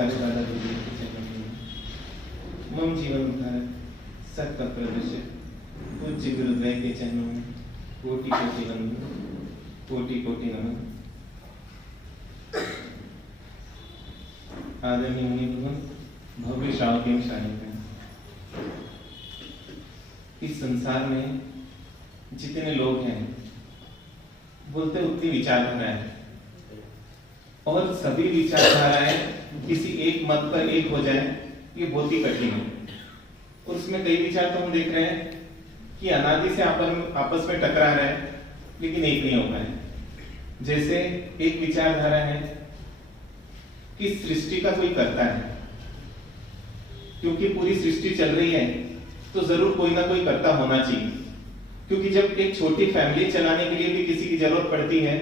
चारों दादा गुरुदेव के चरणों में मम जीवन उद्धारक सत्य प्रदर्शक पूज्य गुरुद्वय के चरणों में कोटि कोटि वंदन, कोटि कोटि नमन। आदरणीय मुनि भगवान, भव्य श्रावकीय सानिध्य, इस संसार में जितने लोग हैं बोलते उतनी विचारधाराएं हैं, और सभी विचारधाराएं किसी एक मत पर एक हो जाए ये बहुत ही कठिन है। और उसमें कई विचार तो हम देख रहे हैं कि अनादि से आपस में टकरा रहे हैं लेकिन एक नहीं हो पाए। जैसे एक विचारधारा है कि सृष्टि का कोई करता है, क्योंकि पूरी सृष्टि चल रही है तो जरूर कोई ना कोई करता होना चाहिए। क्योंकि जब एक छोटी फैमिली चलाने के लिए भी किसी की जरूरत पड़ती है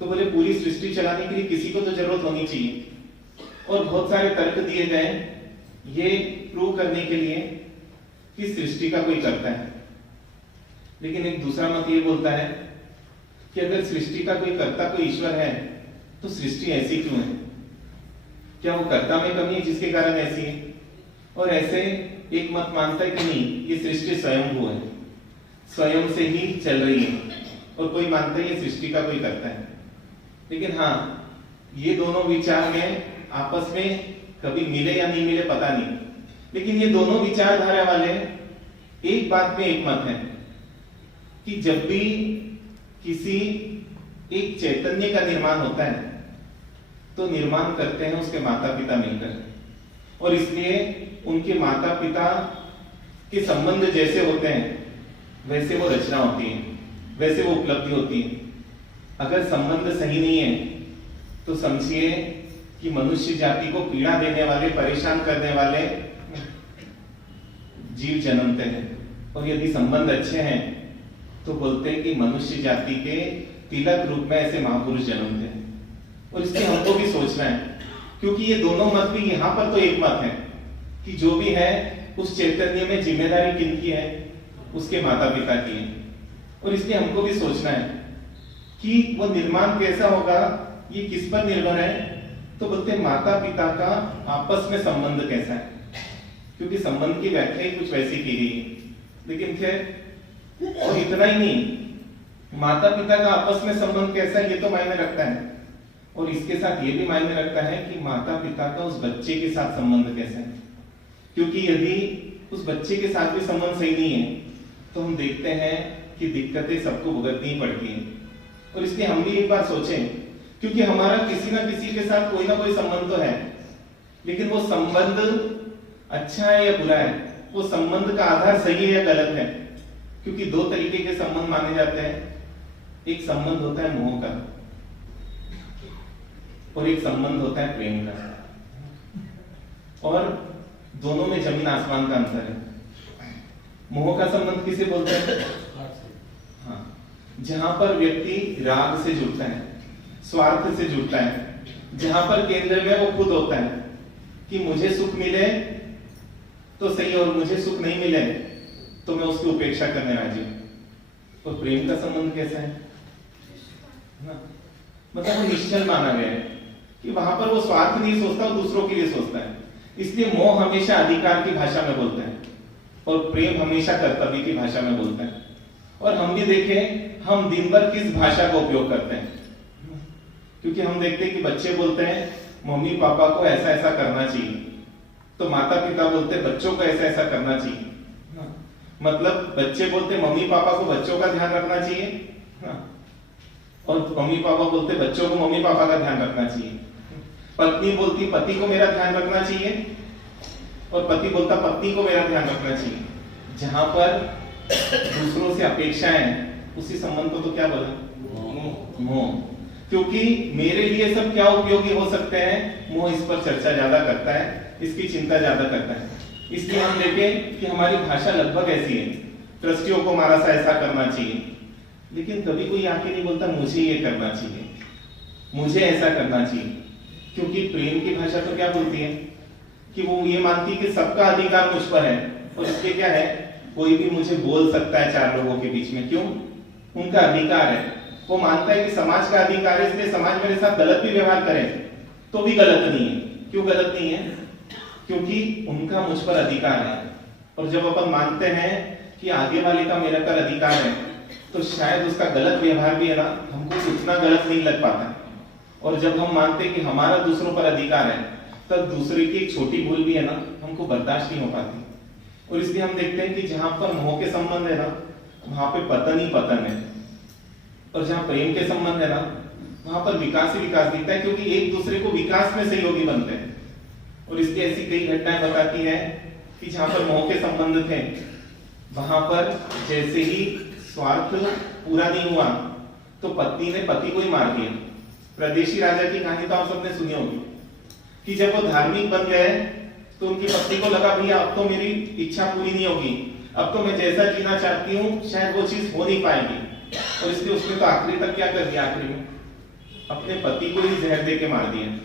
तो बोले पूरी सृष्टि चलाने के लिए किसी को तो जरूरत होनी चाहिए। और बहुत सारे तर्क दिए गए ये प्रूव करने के लिए कि सृष्टि का कोई करता है। लेकिन एक दूसरा मत ये बोलता है कि अगर सृष्टि का कोई कर्ता, कोई ईश्वर है तो सृष्टि ऐसी क्यों है? क्या वो कर्ता में कमी है जिसके कारण ऐसी है? और ऐसे एक मत मानता है कि नहीं, ये सृष्टि स्वयंभू है, स्वयं से ही चल रही है। और कोई मानता है ये सृष्टि का कोई करता है। लेकिन हाँ, ये दोनों विचार में आपस में कभी मिले या नहीं मिले पता नहीं, लेकिन ये दोनों विचारधारा वाले एक बात में एक मत है कि जब भी किसी एक चैतन्य का निर्माण होता है तो निर्माण करते हैं उसके माता पिता मिलकर, और इसलिए उनके माता पिता के संबंध जैसे होते हैं वैसे वो रचना होती है, वैसे वो उपलब्धि होती है। अगर संबंध सही नहीं है तो समझिए कि मनुष्य जाति को पीड़ा देने वाले, परेशान करने वाले जीव जन्मते हैं। और यदि संबंध अच्छे हैं तो बोलते हैं कि मनुष्य जाति के तिलक रूप में ऐसे महापुरुष जन्मते हैं। और इसलिए हमको भी सोचना है, क्योंकि ये दोनों मत भी यहाँ पर तो एक मत है कि जो भी है उस चैतन्य में जिम्मेदारी किनकी है? उसके माता पिता की है। और इसलिए हमको भी सोचना है कि वो निर्माण कैसा होगा, ये किस पर निर्भर है? तो बोलते हैं माता पिता का आपस में संबंध कैसा है, क्योंकि संबंध की व्याख्या ही कुछ वैसी की गई है। लेकिन खैर, और इतना ही नहीं, माता पिता का आपस में संबंध कैसा है ये तो मायने रखता है, और इसके साथ ये भी मायने रखता है कि माता पिता का उस बच्चे के साथ संबंध कैसा है। क्योंकि यदि उस बच्चे के साथ भी संबंध सही नहीं है तो हम देखते हैं कि दिक्कतें सबको भुगतनी ही पड़ती हैं। और इसलिए हम भी एक बार सोचें, क्योंकि हमारा किसी ना किसी के साथ कोई ना कोई संबंध तो है, लेकिन वो संबंध अच्छा है या बुरा है, वो संबंध का आधार सही है या गलत है। क्योंकि दो तरीके के संबंध माने जाते हैं। एक संबंध होता है मोह का, और एक संबंध होता है प्रेम का, और दोनों में जमीन आसमान का अंतर है। मोह का संबंध किसे बोलते हैं? हाँ, जहां पर व्यक्ति राग से जुड़ता है, स्वार्थ से जुड़ता है, जहां पर केंद्र में वो खुद होता है कि मुझे सुख मिले तो सही और मुझे सुख नहीं मिले तो मैं उसकी उपेक्षा करने राजी हूं। और प्रेम का संबंध कैसा है? मतलब वो निश्चल माना गया है कि वहां पर वो स्वार्थ नहीं सोचता, वो दूसरों के लिए सोचता है। इसलिए मोह हमेशा अधिकार की भाषा में बोलता है और प्रेम हमेशा कर्तव्य की भाषा में बोलता है। और हम भी देखें, हम दिन भर किस भाषा का उपयोग करते हैं। क्योंकि हम देखते हैं कि बच्चे बोलते हैं मम्मी पापा को ऐसा ऐसा करना चाहिए, तो माता पिता बोलते हैं बच्चों को ऐसा ऐसा करना चाहिए। मतलब बच्चे बोलते मम्मी पापा को बच्चों का ध्यान रखना चाहिए, और मम्मी पापा बोलते बच्चों को मम्मी पापा का ध्यान रखना चाहिए। पत्नी बोलती पति को मेरा ध्यान रखना चाहिए, और पति बोलता पत्नी को मेरा ध्यान रखना चाहिए। जहां पर दूसरों से अपेक्षाएं, उसी संबंध को तो क्या बोला? मोह। क्योंकि मेरे लिए सब क्या उपयोगी हो सकते हैं, मोह इस पर चर्चा ज्यादा करता है, इसकी चिंता ज्यादा करता है। इसलिए हम देखें कि हमारी भाषा लगभग ऐसी है, ट्रस्टियों को हमारा सा ऐसा करना चाहिए, लेकिन कभी कोई आके नहीं बोलता मुझे ये करना चाहिए, मुझे ऐसा करना चाहिए। क्योंकि प्रेम की भाषा तो क्या बोलती है कि वो ये मानती है कि सबका अधिकार मुझ पर है, और इसके क्या है, कोई भी मुझे बोल सकता है चार लोगों के बीच में। क्यों? उनका अधिकार है। वो मानता है कि समाज का अधिकार है, इसलिए समाज मेरे साथ गलत भी व्यवहार करे तो भी गलत नहीं है। क्यों गलत नहीं है? क्योंकि उनका मुझ पर अधिकार है। और जब अपन मानते हैं कि आगे वाले का मेरे पर अधिकार है, तो शायद उसका गलत व्यवहार भी है ना, हमको उतना गलत नहीं लग पाता। और जब हम मानते हैं कि हमारा दूसरों पर अधिकार है, तब दूसरे की एक छोटी भूल भी है ना, हमको बर्दाश्त नहीं हो पाती। और इसलिए हम देखते हैं कि जहां पर मोह के संबंध है ना, वहां पे पतन ही पतन है, और जहां प्रेम के संबंध है ना, वहां पर विकास ही विकास दिखता है, क्योंकि एक दूसरे को विकास में सहयोगी बनते हैं। और इसकी ऐसी कई घटनाएं बताती है कि जहां पर मोह के संबंध थे, वहां पर जैसे ही स्वार्थ पूरा नहीं हुआ, तो पत्नी ने पति को ही मार दिया। प्रदेशी राजा की कहानी तो आप सबने सुनी होगी कि जब वो धार्मिक बन गए, तो उनकी पत्नी को लगा भैया अब तो मेरी इच्छा पूरी नहीं होगी, अब तो मैं जैसा जीना चाहती हूँ शायद वो चीज हो नहीं पाएगी। और इसलिए उसने तो आखिरी तक क्या कर दिया, आखिरी में अपने पति को ही जहर दे के मार दिया।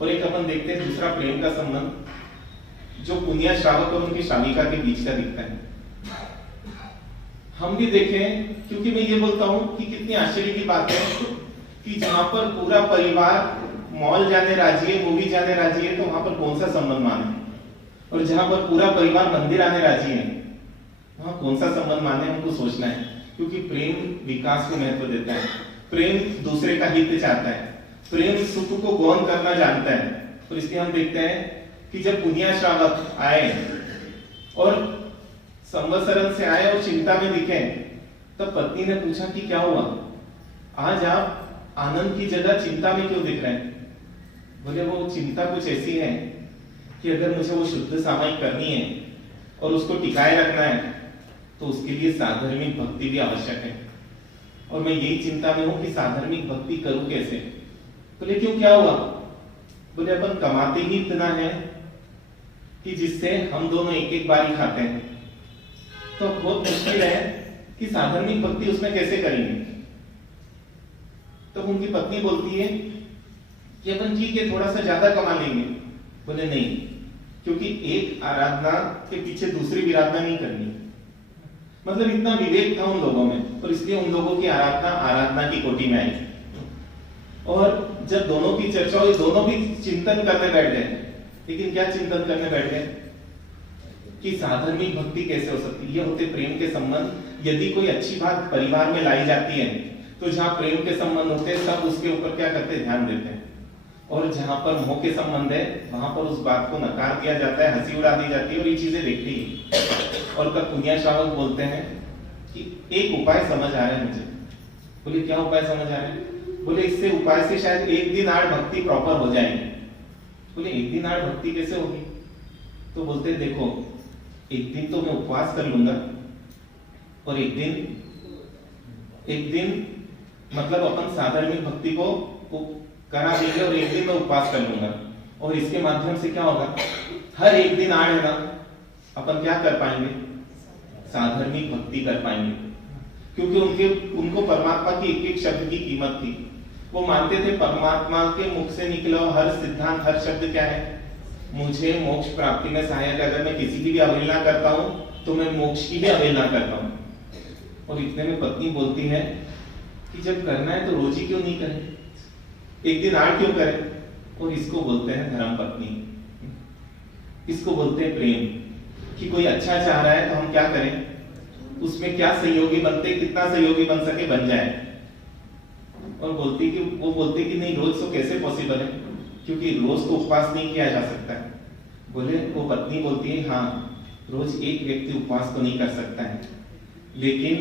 और एक अपन देखते हैं दूसरा प्रेम का संबंध, जो पुनिया श्रावक और उनकी श्राविका के बीच का दिखता है। हम भी देखें, क्योंकि मैं ये बोलता हूं कि कितनी आश्चर्य की बात है कि जहां पर पूरा परिवार मॉल जाने राजी है, मूवी जाने राजी है, तो वहां पर कौन सा संबंध माने? और जहां पर पूरा परिवार मंदिर आने राजी है, वहां कौन सा संबंध माने? हमको सोचना है, क्योंकि प्रेम विकास को महत्व देता है, प्रेम दूसरे का हित चाहता है, प्रेम सुख को गौण करना जानता है। और इसलिए हम देखते हैं कि जब पुनिया श्रावक आए और संवत्सरण से आए और चिंता में दिखे, तब पत्नी ने पूछा कि क्या हुआ, आज आप आनंद की जगह चिंता में क्यों दिख रहे हैं? बोले वो चिंता कुछ ऐसी है कि अगर मुझे वो शुद्ध सामायिक करनी है और उसको टिकाए रखना है, तो उसके लिए साधर्मिक भक्ति भी आवश्यक है। और मैं यही चिंता में हूं कि साधर्मिक भक्ति करूं कैसे? बोले क्यों, क्या हुआ? बोले अपन कमाते ही इतना है कि जिससे हम दोनों एक एक बारी खाते हैं, तो बहुत मुश्किल है कि साधर्मिक भक्ति उसमें कैसे करेंगे। तो उनकी पत्नी बोलती है कि अपन ठीक है थोड़ा सा ज्यादा कमा लेंगे। बोले नहीं, क्योंकि एक आराधना के पीछे दूसरी भी आराधना नहीं करनी। मतलब इतना विवेक था उन लोगों में, और इसलिए उन लोगों की आराधना आराधना की कोटि में आई। और जब दोनों की चर्चा हुई, दोनों भी चिंतन करने बैठ गए। लेकिन क्या चिंतन करने बैठ गए कि साधर्मिक भक्ति कैसे हो सकती है? ये होते प्रेम के संबंध। यदि कोई अच्छी बात परिवार में लाई जाती है, तो जहां प्रेम के संबंध होते हैं सब उसके ऊपर क्या करते हैं, ध्यान देते हैं। और जहां पर मोह के संबंध है, वहां पर उस बात को नकार दिया जाता है, हंसी उड़ा दी जाती है, और ये चीजें देखती है। और तब पुनिया श्रावक बोलते हैं कि एक उपाय समझ आ रहा है मुझे। बोले क्या उपाय समझ आ रहा है? बोले इससे उपाय से शायद एक दिन आड़ भक्ति प्रॉपर हो जाएगी। बोले एक दिन आड़ भक्ति कैसे होगी? तो बोलते देखो, एक दिन तो मैं उपवास कर लूंगा, और एक दिन मतलब अपन साधारण भक्ति को करा देंगे, और एक दिन मैं उपवास कर लूंगा। और इसके माध्यम से क्या होगा, हर एक दिन आड़ है ना, अपन क्या कर पाएंगे, साधार्मिक भक्ति कर पाएंगे। क्योंकि उनको परमात्मा की एक एक शब्द की कीमत थी। वो मानते थे परमात्मा के मुख से निकला हर सिद्धांत, हर शब्द क्या है, मुझे मोक्ष प्राप्ति में सहायक। अगर मैं किसी की भी अवहेलना करता हूं, तो मैं मोक्ष की भी अवहेलना करता हूं। और इतने में पत्नी बोलती है कि जब करना है तो रोज ही क्यों नहीं करें, एक दिन आड़ क्यों करें? और इसको बोलते हैं धर्म पत्नी, इसको बोलते हैं प्रेम। कि कोई अच्छा चाह रहा है तो हम क्या करें, उसमें क्या सहयोगी बनते, कितना सहयोगी बन सके बन जाए। और वो बोलती कि नहीं, रोज तो कैसे पॉसिबल है, क्योंकि रोज तो उपवास नहीं किया जा सकता है। बोले वो पत्नी बोलती है हाँ, रोज एक व्यक्ति उपवास तो नहीं कर सकता है, लेकिन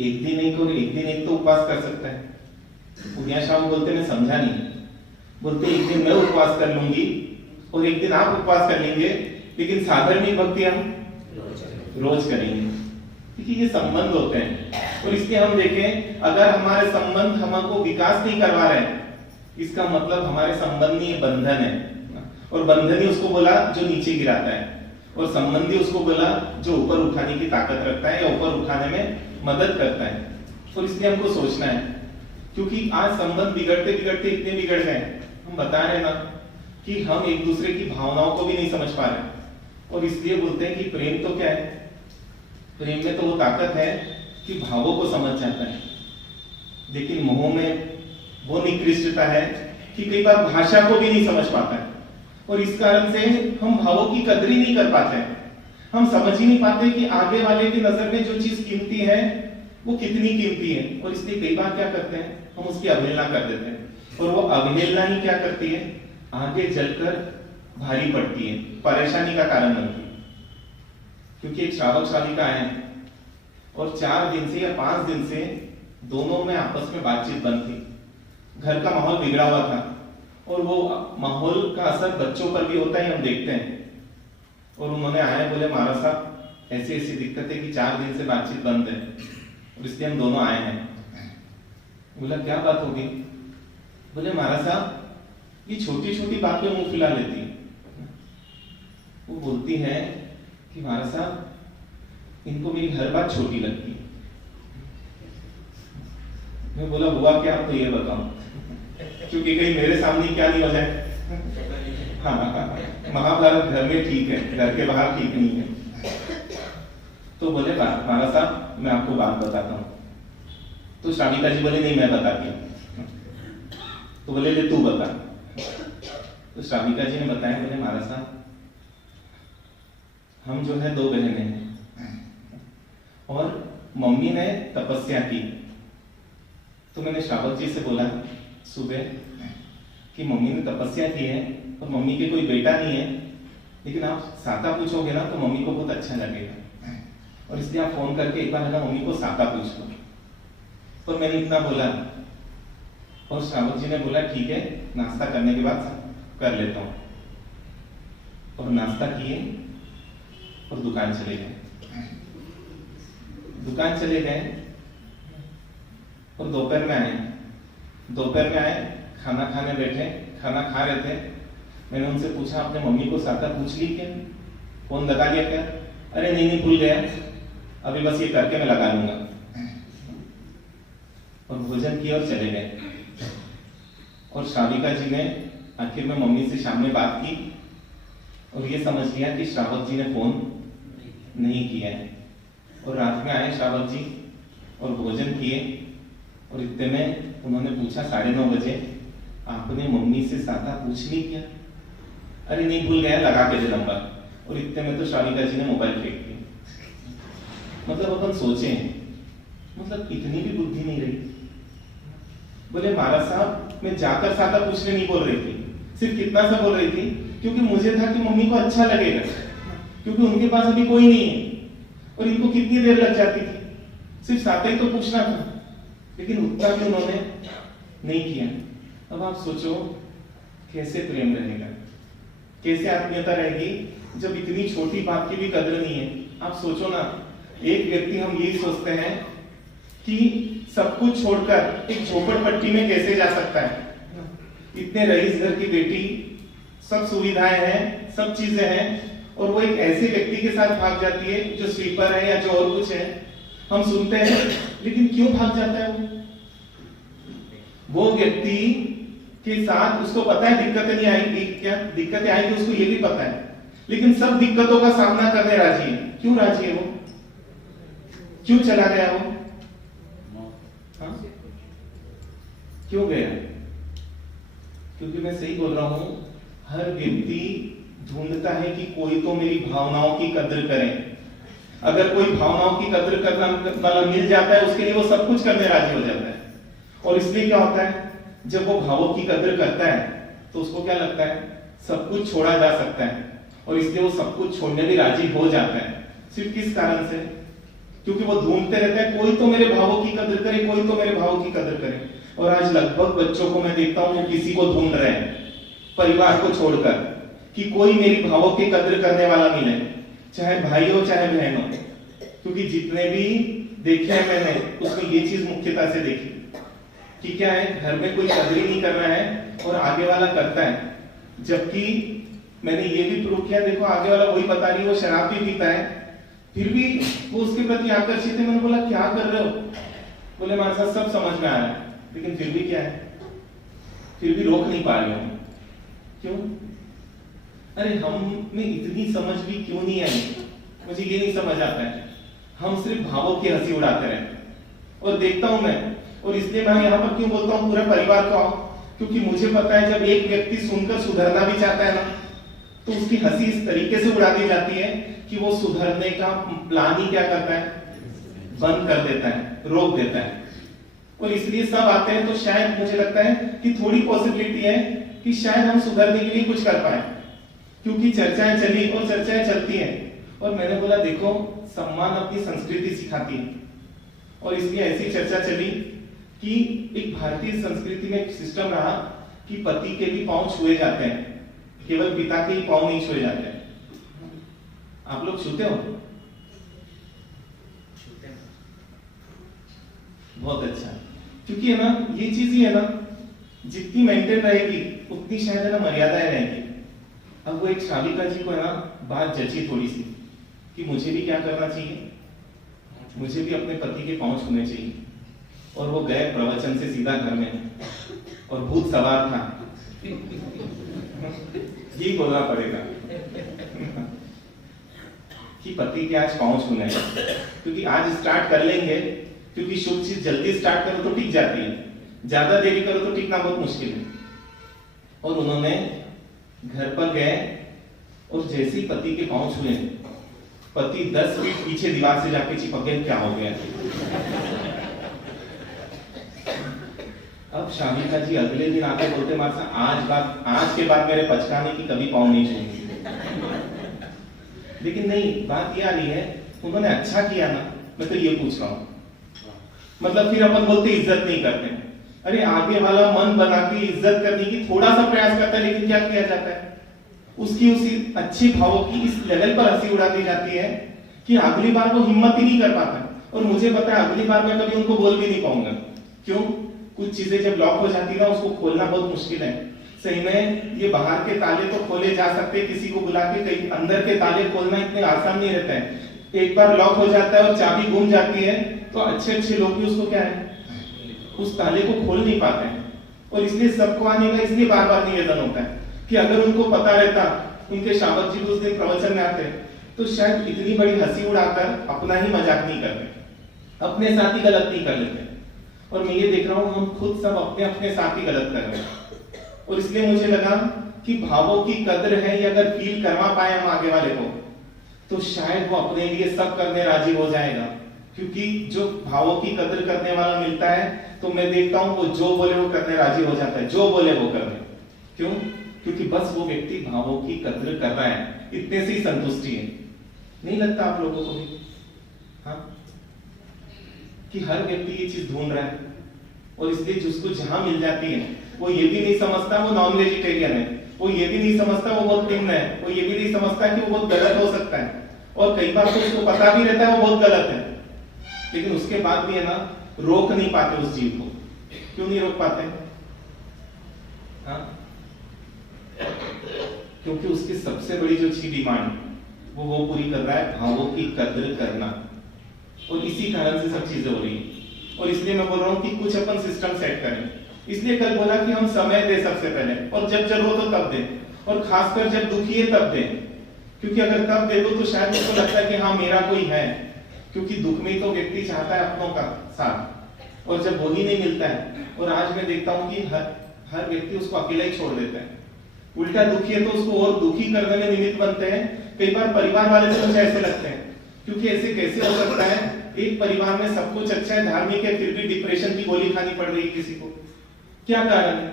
एक दिन एक और एक दिन एक तो उपवास कर सकता है। पुनिया श्रावक बोलते मैं समझा नहीं। बोलते एक दिन मैं उपवास कर लूंगी और एक दिन आप उपवास कर लेंगे, लेकिन साधारण भक्ति हम रोज करेंगे। देखिए ये संबंध होते हैं। और इसलिए हम देखें, अगर हमारे संबंध हमको विकास नहीं करवा रहे, इसका मतलब हमारे संबंध ये बंधन है। और बंधन ही उसको बोला जो नीचे गिराता है, और संबंधी उसको बोला जो ऊपर उठाने की ताकत रखता है या ऊपर उठाने में मदद करता है। और इसलिए हमको सोचना है, क्योंकि आज संबंध बिगड़ते बिगड़ते इतने बिगड़ गए, हम बता रहे ना कि हम एक दूसरे की भावनाओं को भी नहीं समझ पा रहे। और इसलिए बोलते हैं कि प्रेम तो क्या है, प्रेम में तो वो ताकत है कि भावों को समझ जाता है, लेकिन मोह में वो निकृष्टता है कि कई बार भाषा को भी नहीं समझ पाता है। और इस कारण से हम भावों की कदर ही नहीं कर पाते हैं। हम समझ ही नहीं पाते कि आगे वाले की नजर में जो चीज कीमती है वो कितनी कीमती है, और इसलिए कई बार क्या करते हैं, हम उसकी अवहेलना कर देते हैं, और वो अवहेलना ही क्या करती है, आगे चलकर भारी पड़ती है, परेशानी का कारण बनती है। क्योंकि एक श्रावक श्राविका है और 4 दिन से या 5 दिन से दोनों में आपस में बातचीत बंद थी, घर का माहौल बिगड़ा हुआ था, और वो माहौल का असर बच्चों पर भी होता है, हम देखते हैं। और उन्होंने आए, बोले महाराज साहब ऐसी ऐसी दिक्कत है कि 4 दिन से बातचीत बंद है, और इसलिए हम दोनों आए हैं। बोला क्या बात होगी? बोले महाराज साहब ये छोटी छोटी बात पे मुंह फुला लेती है। वो बोलती है कि महाराज साहब इनको मेरी हर बात छोटी लगती है। मैं बोला हुआ क्या, आपको ये बताऊं, क्योंकि कहीं मेरे सामने क्या नहीं हो जाए। हाँ, महाभारत घर में ठीक है, घर के बाहर ठीक नहीं है। तो बोले महाराज साहब मैं आपको बात बताता हूँ। तो श्राविका जी बोले नहीं मैं बताती हूँ। तो बोले ले तू बता। तो श्राविका जी ने बताया, बोले महाराज साहब हम जो है 2 बहनें हैं, और मम्मी ने तपस्या की। तो मैंने श्रावक जी से बोला सुबह कि मम्मी ने तपस्या की है और मम्मी के कोई बेटा नहीं है, लेकिन आप साता पूछोगे ना तो मम्मी को बहुत अच्छा लगेगा, और इसलिए आप फोन करके एक बार है ना मम्मी को साता पूछ लो। और मैंने इतना बोला, और श्रावक जी ने बोला ठीक है, नाश्ता करने के बाद कर लेता हूँ। और नाश्ता किए और दुकान चले गए। दुकान चले गए और दोपहर में आए। दोपहर में आए, खाना खाने बैठे, खाना खा रहे थे। मैंने उनसे पूछा आपने मम्मी को साता पूछ ली क्या, फोन लगा लिया क्या? अरे नहीं नहीं भूल गया, अभी बस ये करके मैं लगा लूंगा। और भोजन किया और चले गए। और श्राविका जी ने आखिर में मम्मी से शाम में बात की और ये समझ लिया कि श्रावक जी ने फोन नहीं किया है। और रात में आए श्रावक जी और भोजन किए, और इतने में उन्होंने पूछा 9:30 बजे आपने मम्मी से साता पूछ ली क्या? अरे नहीं भूल गया, लगा के दे नंबर। और इतने में तो श्राविका जी ने मोबाइल फेंक दिया। मतलब अपन सोचे, मतलब इतनी भी बुद्धि नहीं रही। बोले महाराज साहब मैं जाकर साता पूछने नहीं बोल रही थी, सिर्फ कितना सा बोल रही थी क्योंकि मुझे था कि मम्मी को अच्छा लगेगा, क्योंकि उनके पास अभी कोई नहीं है और इनको कितनी देर लग जाती थी, सिर्फ साता ही तो पूछना था। लेकिन उतना भी उन्होंने नहीं किया। अब आप सोचो कैसे प्रेम रहेगा, कैसे आत्मीयता रहेगी जब इतनी छोटी बात की भी कदर नहीं है। आप सोचो ना, एक व्यक्ति हम यही सोचते हैं कि सब कुछ छोड़कर एक झोपड़पट्टी में कैसे जा सकता है। इतने रईस घर की बेटी, सब सुविधाएं हैं, सब चीजें हैं, और वो एक ऐसे व्यक्ति के साथ भाग जाती है जो स्लीपर है या जो और कुछ है। हम सुनते हैं, लेकिन क्यों भाग जाता है वो व्यक्ति के साथ उसको पता है दिक्कतें नहीं आएगी, क्या दिक्कतें आएगी उसको ये भी पता है, लेकिन सब दिक्कतों का सामना करने राजी है। क्यों राजी है वो? क्यों चला गया वो? हाँ? क्यों गया? क्योंकि मैं सही बोल रहा हूं, हर व्यक्ति ढूंढता है कि कोई तो मेरी भावनाओं की कदर करे। अगर कोई भावनाओं की कदर करना वाला मिल जाता है, उसके लिए वो सब कुछ करने राजी हो जाता है। और इसलिए क्या होता है, जब वो भावों की कदर करता है तो उसको क्या लगता है, सब कुछ छोड़ा जा सकता है, और इसलिए वो सब कुछ छोड़ने भी राजी हो जाता है। सिर्फ किस कारण से? क्योंकि वो ढूंढते रहते हैं कोई तो मेरे भावों की कदर करे, कोई तो मेरे भावों की कदर करे। और आज लगभग बच्चों को मैं देखता हूं वो किसी को ढूंढ रहे हैं, परिवार को छोड़कर, कि कोई मेरी भावों की कदर करने वाला मिले, चाहे भाई हो चाहे बहन हो। क्योंकि जितने भी देखे हैं मैंने, उसमें ये चीज मुख्यता से देखी कि क्या है, घर में कोई कदर ही नहीं कर रहा है और आगे वाला करता है। जबकि मैंने ये भी प्रूव किया, देखो आगे वाला वही पता नहीं, वो शराब भी पीता है, फिर भी वो उसके प्रति आकर्षित है। मैंने बोला क्या कर रहे हो? बोले हमारे साथ सब समझ में आ रहा है, लेकिन फिर भी क्या है, फिर भी रोक नहीं पा रहे हो। क्यों? अरे हम में इतनी समझ भी क्यों नहीं आई, मुझे ये नहीं समझ आता है। हम सिर्फ भावों की हंसी उड़ाते रहते। और देखता हूं मैं, और इसलिए मैं यहाँ पर क्यों बोलता हूँ पूरे परिवार को आओ, क्योंकि मुझे पता है जब एक व्यक्ति सुनकर सुधरना भी चाहता है ना, तो उसकी हंसी इस तरीके से उड़ा दी जाती है कि वो सुधरने का प्लान ही क्या करता है, बंद कर देता है, रोक देता है। और इसलिए सब आते हैं तो शायद मुझे लगता है कि थोड़ी पॉसिबिलिटी है कि शायद हम सुधरने के लिए कुछ कर पाए, क्योंकि चर्चाएं चली और चर्चाएं चलती हैं। और मैंने बोला देखो, सम्मान अपनी संस्कृति सिखाती है, और इसलिए ऐसी चर्चा चली कि एक भारतीय संस्कृति में एक सिस्टम रहा कि पति के भी पांव छुए जाते हैं, केवल पिता के ही पांव नहीं छुए जाते हैं। आप लोग छूते हो? छूते हैं। बहुत अच्छा, क्योंकि है ना, ये चीज ही है ना, जितनी मेंटेन रहेगी उतनी शायद है ना मर्यादाएं रहेगी। अब वो एक श्राविका जी को है ना बात जची थोड़ी सी कि मुझे भी क्या करना चाहिए, मुझे भी अपने पति के पांव छूने चाहिए। और वो गए प्रवचन से सीधा घर में, और भूत सवार था, यही बोलना पड़ेगा कि पति के आज पांव छूने हैं, क्योंकि आज स्टार्ट कर लेंगे, क्योंकि शुभ चीज जल्दी स्टार्ट करो तो टिक जाती है, ज्यादा देरी करो तो टिकना बहुत मुश्किल है। और उन्होंने घर पर गए और जैसे ही पति के पांव छुए, पति 10 फीट पीछे दीवार से जाके चिपक गए, क्या हो गया। अब शामिका जी अगले दिन आके बोलते, मार साहब आज के बाद मेरे पचकाने की कभी पाँव नहीं छूएंगे। लेकिन नहीं, बात ये आ रही है, उन्होंने अच्छा किया ना, मैं तो ये पूछ रहा हूं। मतलब फिर अपन बोलते इज्जत नहीं करते, अरे आगे वाला मन बना के इज्जत करने की थोड़ा सा प्रयास करता है, लेकिन क्या किया जाता है, उसकी उसी अच्छे भावों की इस लेवल पर हंसी उड़ा दी जाती है कि अगली बार वो हिम्मत ही नहीं कर पाता। और मुझे पता है अगली बार मैं कभी उनको बोल भी नहीं पाऊंगा। क्यों? कुछ चीजें जब लॉक हो जाती है ना, उसको खोलना बहुत मुश्किल है। सही में ये बाहर के ताले तो खोले जा सकते हैं किसी को बुला के, कहीं अंदर के ताले खोलना इतने आसान नहीं रहता है। एक बार लॉक हो जाता है और चाबी गुम जाती है तो अच्छे अच्छे लोग भी उसको क्या है, उस ताले को खोल नहीं पाते हैं। और इसलिए सबको आने का इसलिए बार बार निवेदन होता है कि अगर उनको पता रहता, उनके शावक जी उस दिन प्रवचन में आते तो शायद इतनी बड़ी हंसी उड़ाकर अपना ही मजाक नहीं करते, अपने साथ ही गलत नहीं कर लेते। और मैं ये देख रहा हूं हम खुद सब अपने अपने साथ ही गलत कर रहे हैं। और इसलिए मुझे लगा कि भावों की कद्र है, ये अगर फील करवा पाए हम आगे वाले को, तो शायद वो अपने लिए सब करने राजी हो जाएगा। क्योंकि जो भावों की कद्र करने वाला मिलता है तो मैं देखता हूं वो जो बोले वो करने राजी हो जाता है, जो बोले वो करने। क्यों? क्योंकि बस वो व्यक्ति भावों की कद्र कर रहा है, इतने से ही संतुष्टि है। नहीं लगता आप लोगों को भी? हाँ, कि हर व्यक्ति ये चीज ढूंढ रहा है, और इसलिए जिसको जहां मिल जाती है वो ये भी नहीं समझता वो नॉन वेजिटेरियन है, वो ये भी नहीं समझता वो बहुत निम्न है, वो ये भी नहीं समझता कि वो बहुत गलत हो सकता है। और कई बार तो उसको पता भी रहता है वो बहुत गलत है, लेकिन उसके बाद भी है ना रोक नहीं पाते उस जीव को। क्यों नहीं रोक पाते? हाँ? क्योंकि उसकी सबसे बड़ी जो अच्छी डिमांड वो पूरी कर रहा है, भावों की कद्र करना। और इसी कारण से सब चीजें हो रही है। और इसलिए मैं बोल रहा हूं कि कुछ अपन सिस्टम सेट करें। इसलिए कल बोला कि हम समय दे सबसे पहले, और जब जरूरत हो तब दे, और खासकर जब दुखी है तब दे। क्योंकि अगर तब दे दो तो शायद उसको लगता है कि हाँ मेरा कोई है, क्योंकि दुख में तो व्यक्ति चाहता है अपनों का साथ, और जब वो ही नहीं मिलता है, और आज मैं देखता हूं कि हर व्यक्ति उसको अकेला ही छोड़ देता है। उल्टा दुखी है तो उसको और दुखी करने में निमित्त बनते हैं। कई बार परिवार वाले तो मुझे ऐसे लगते हैं, क्योंकि ऐसे कैसे हो सकता है एक परिवार में सब कुछ अच्छा है, धार्मिक है, फिर भी डिप्रेशन की गोली खानी पड़ रही है किसी को, क्या कारण है?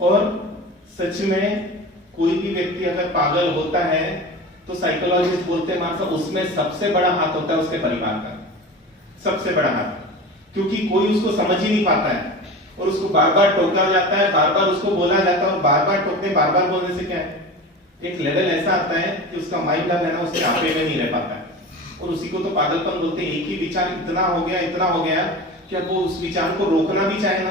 और सच में कोई भी व्यक्ति अगर पागल होता है तो साइकोलॉजिस्ट बोलते हैं मानसा उसमें सबसे बड़ा हाथ होता है उसके परिवार का, सबसे बड़ा हाथ। क्योंकि कोई उसको समझ ही नहीं पाता है, और उसको बार बार टोका जाता है, बार बार उसको बोला जाता है, और बार बार टोकने बार बार बोलने से क्या है, एक लेवल ऐसा आता है कि उसका माइंड है ना उसके आपे में नहीं रह पाता है। और उसी को तो पागलपन बोलते हैं। एक ही विचार इतना हो गया कि अब वो उस विचार को रोकना भी चाहे ना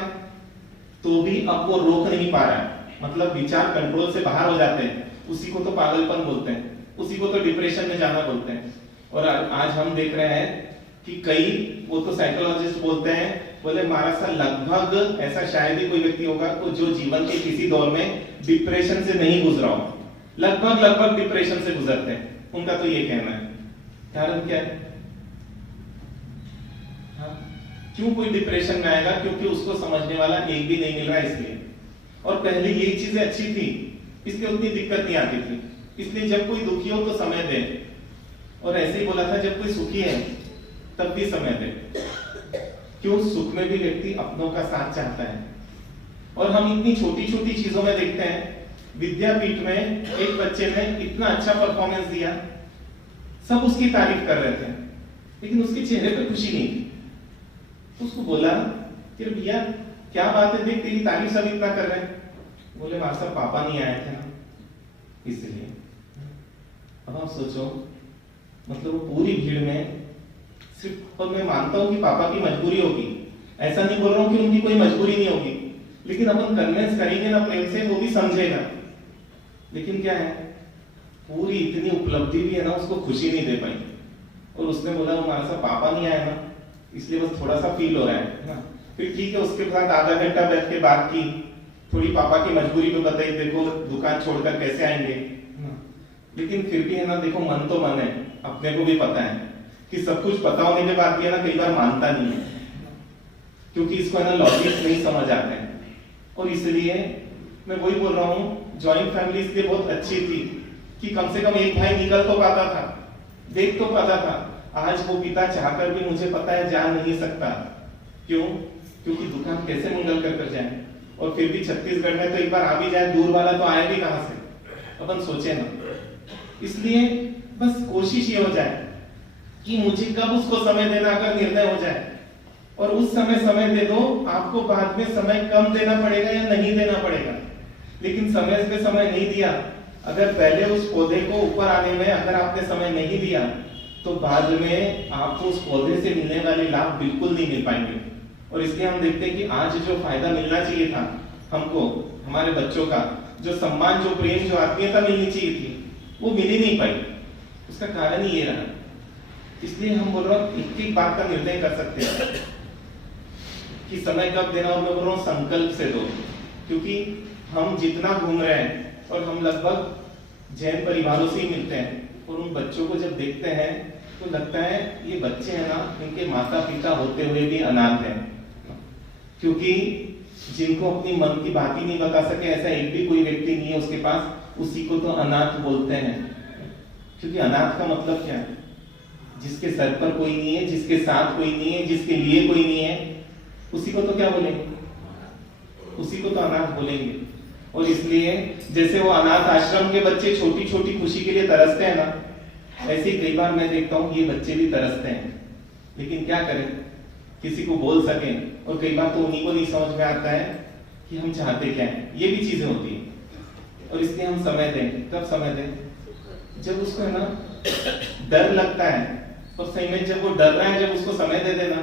तो भी अब वो रोक नहीं पा रहा है, मतलब विचार कंट्रोल से बाहर हो जाते हैं। उसी को तो पागलपन बोलते हैं, उसी को तो डिप्रेशन में जाना बोलते हैं। और आज हम देख रहे हैं कि कई, वो तो साइकोलॉजिस्ट बोलते हैं, बोले हमारा सा लगभग ऐसा शायद ही कोई व्यक्ति होगा तो जो जीवन के किसी दौर में डिप्रेशन से नहीं गुजरा हो, लगभग डिप्रेशन से गुजरते हैं। उनका तो ये कहना है। कारण क्या है? हाँ? क्यों कोई डिप्रेशन में आएगा? क्योंकि उसको समझने वाला एक भी नहीं मिल रहा इसलिए। और पहले यही चीजें अच्छी थी इसलिए उतनी दिक्कत नहीं आती थी, इसलिए जब कोई दुखी हो तो समय दे, और ऐसे ही बोला था जब कोई सुखी है तब भी समय दे। क्यों? सुख में भी व्यक्ति अपनों का साथ चाहता है। और हम इतनी छोटी छोटी चीजों में देखते हैं, विद्यापीठ में एक बच्चे ने इतना अच्छा परफॉर्मेंस दिया, सब उसकी तारीफ कर रहे थे, लेकिन उसके चेहरे पे खुशी नहीं थी। तो उसको बोला कि भैया क्या बात है, देख तेरी तारीफ सब इतना कर रहे हैं। बोले मार साहब पापा नहीं आए थे ना इसलिए। अब आप सोचो, मतलब वो पूरी भीड़ में सिर्फ, और मैं मानता हूं कि पापा की मजबूरी होगी, ऐसा नहीं बोल रहा हूं कि उनकी कोई मजबूरी नहीं होगी, लेकिन अपन कन्विंस करेंगे ना प्रेम से, वो भी समझेगा। लेकिन क्या है, पूरी इतनी उपलब्धि भी है ना, उसको खुशी नहीं दे पाई। और उसने बोला वो हमारे साथ पापा नहीं आए ना इसलिए बस थोड़ा सा फील हो रहा है ना। फिर ठीक है, उसके साथ आधा घंटा बैठ के बात की, थोड़ी पापा की मजबूरी को बताई, देखो दुकान छोड़कर कैसे आएंगे ना। लेकिन फिर भी है ना, देखो मन तो मन है, अपने को भी पता है कि सब कुछ पता होने के बाद भी है ना कई बार मानता नहीं है, क्योंकि इसको है ना लॉजिक नहीं समझ आते हैं। और इसलिए मैं वही बोल रहा हूँ, जॉइंट फैमिली इसलिए बहुत अच्छी थी कि कम से कम एक भाई निकल तो पाता था, देख तो पाता था। आज वो पिता चाहकर भी मुझे पता है जा नहीं सकता। क्यों? क्योंकि दुकान कैसे मंगल कर जाए, और फिर भी छत्तीसगढ़ में तो एक बार आ भी जाए, दूर वाला तो आए भी कहां से, अपन सोचे ना। इसलिए बस कोशिश ये हो जाए कि मुझे कब उसको समय देना का निर्णय हो जाए, और उस समय दे दो, आपको बाद में समय कम देना पड़ेगा या नहीं देना पड़ेगा। लेकिन समय पे समय नहीं दिया, अगर पहले उस पौधे को ऊपर आने में अगर आपने समय नहीं दिया, तो बाद में आपको उस पौधे से मिलने वाले लाभ बिल्कुल नहीं मिल पाएंगे। और इसलिए हम देखते हैं कि आज जो फायदा मिलना चाहिए था हमको, हमारे बच्चों का जो सम्मान, जो प्रेम, जो आत्मीयता मिलनी चाहिए थी, वो मिल ही नहीं पाई। उसका कारण ही ये रहा। इसलिए हम बोल रहे हैं एक बात का निर्णय कर सकते हैं कि समय कब देना, और मैं बोल रहा हूँ संकल्प से दो। क्योंकि हम जितना घूम रहे हैं, और हम लगभग जैन परिवारों से ही मिलते हैं, और उन बच्चों को जब देखते हैं तो लगता है ये बच्चे हैं ना, इनके माता पिता होते हुए भी अनाथ हैं। क्योंकि जिनको अपनी मन की बात ही नहीं बता सके, ऐसा एक भी कोई व्यक्ति नहीं है उसके पास, उसी को तो अनाथ बोलते हैं। क्योंकि अनाथ का मतलब क्या है? जिसके सर पर कोई नहीं है, जिसके साथ कोई नहीं है, जिसके लिए कोई नहीं है, उसी को तो क्या बोलेंगे? उसी को तो अनाथ बोलेंगे। और इसलिए जैसे वो अनाथ आश्रम के बच्चे छोटी छोटी खुशी के लिए तरसते हैं ना, ऐसे कई बार मैं देखता हूँ ये बच्चे भी तरसते हैं। लेकिन क्या करें, किसी को बोल सकें, और कई बार तो उन्हीं को नहीं समझ में आता है कि हम चाहते क्या है। ये भी चीजें होती है। और इसलिए हम समय दें। कब समय दें? जब उसको है ना डर लगता है, और सही में जब वो डर रहा है, जब उसको समय दे देना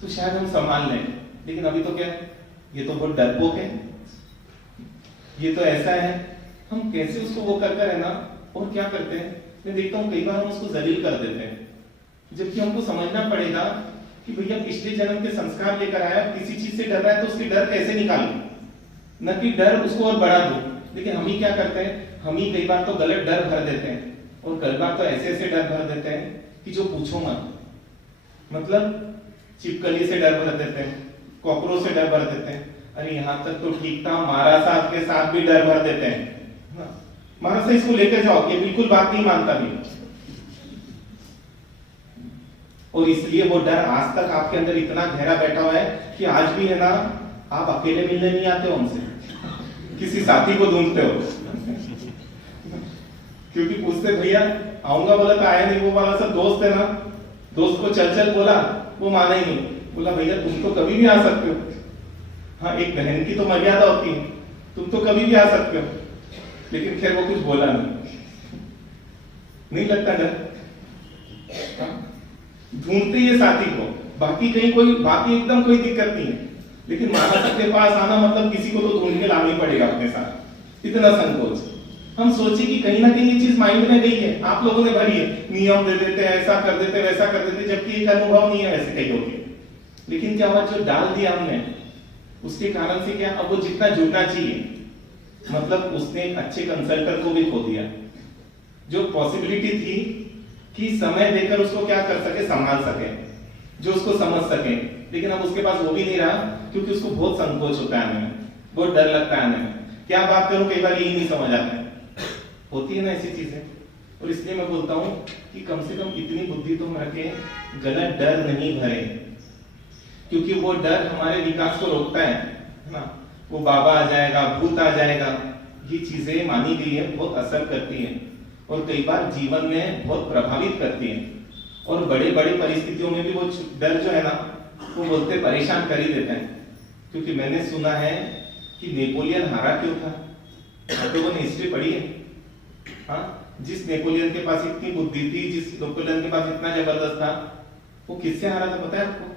तो शायद हम संभाल लें। लेकिन अभी तो क्या, ये तो बहुत डरपोक है, ये तो ऐसा है, हम कैसे उसको वो कर है ना। और क्या करते हैं, मैं देखता हूँ कई बार हम उसको जलील कर देते हैं, जबकि हमको समझना पड़ेगा कि भैया पिछले जन्म के संस्कार लेकर आया, किसी चीज से डर रहा है तो उसकी डर कैसे निकालूं, न कि डर उसको और बढ़ा दूं। लेकिन हम ही क्या करते हैं, हम ही कई बार तो गलत डर भर देते हैं, और कई बार तो ऐसे ऐसे डर भर देते हैं कि जो पूछो मत। मतलब छिपकली से डर भर देते हैं, कॉकरोच से डर भर देते हैं, अरे यहाँ तक तो ठीक था, महाराज साहब के साथ भी डर भर देते हैं। महाराज साहब इसको लेकर जाओ, ये बिल्कुल बात नहीं मानता भी। और इसलिए वो डर आज तक आपके अंदर इतना गहरा बैठा हुआ है कि आज भी है ना, आप अकेले मिलने नहीं आते हो हमसे, किसी साथी को ढूंढते हो। क्योंकि पूछते भैया आऊंगा, बोला तो आया नहीं। वो वाला सब दोस्त है ना, दोस्त को चल चल बोला, वो माना ही नहीं। बोला भैया तुम तो कभी भी आ सकते हो, हाँ एक बहन की तो मर्यादा होती है, तुम तो कभी भी आ सकते हो। लेकिन खैर वो कुछ बोला नहीं लगता डर। ढूंढते ये साथी को, बाकी कहीं कोई बाकी एकदम कोई दिक्कत नहीं है, लेकिन महाराज के पास आना मतलब किसी को तो ढूंढ के लाना ही पड़ेगा अपने साथ, इतना संकोच। हम सोचे कि कहीं ना कहीं ये चीज माइंड में गई है, आप लोगों ने भरी है, नियम दे देते हैं, ऐसा कर देते, वैसा कर देते, जबकि एक अनुभव नहीं है वैसे कई लोग। लेकिन क्या हुआ, जो डाल दिया हमने, उसके कारण से क्या, अब वो जितना जुड़ना चाहिए, मतलब उसने एक अच्छे कंसल्टेंट को भी खो दिया। जो पॉसिबिलिटी थी कि समय देकर उसको क्या कर सके, संभाल सके, जो उसको समझ सके, लेकिन अब उसके पास वो भी नहीं रहा, क्योंकि उसको बहुत संकोच होता है आने में, बहुत डर लगता है आने में। क्या बात करूं, कई बार यही नहीं समझ आता है। होती है ना ऐसी चीजें। और इसलिए मैं बोलता हूं कि कम से कम इतनी बुद्धि तो हम रखें, गलत डर नहीं भरे, क्योंकि वो डर हमारे विकास को रोकता है ना। वो बाबा आ जाएगा, भूत आ जाएगा, ये चीजें मानी गई है बहुत असर करती हैं और कई बार जीवन में बहुत प्रभावित करती हैं। और बड़े बड़े परिस्थितियों में भी वो डर जो है ना, वो बोलते परेशान कर ही देते हैं। क्योंकि मैंने सुना है कि नेपोलियन हारा क्यों था, आप लोगों ने हिस्ट्री पढ़ी है? हाँ, जिस नेपोलियन के पास इतनी बुद्धि थी, जिस नेपोलियन के पास इतना जबरदस्त था, वो किससे हारा था पता है आपको?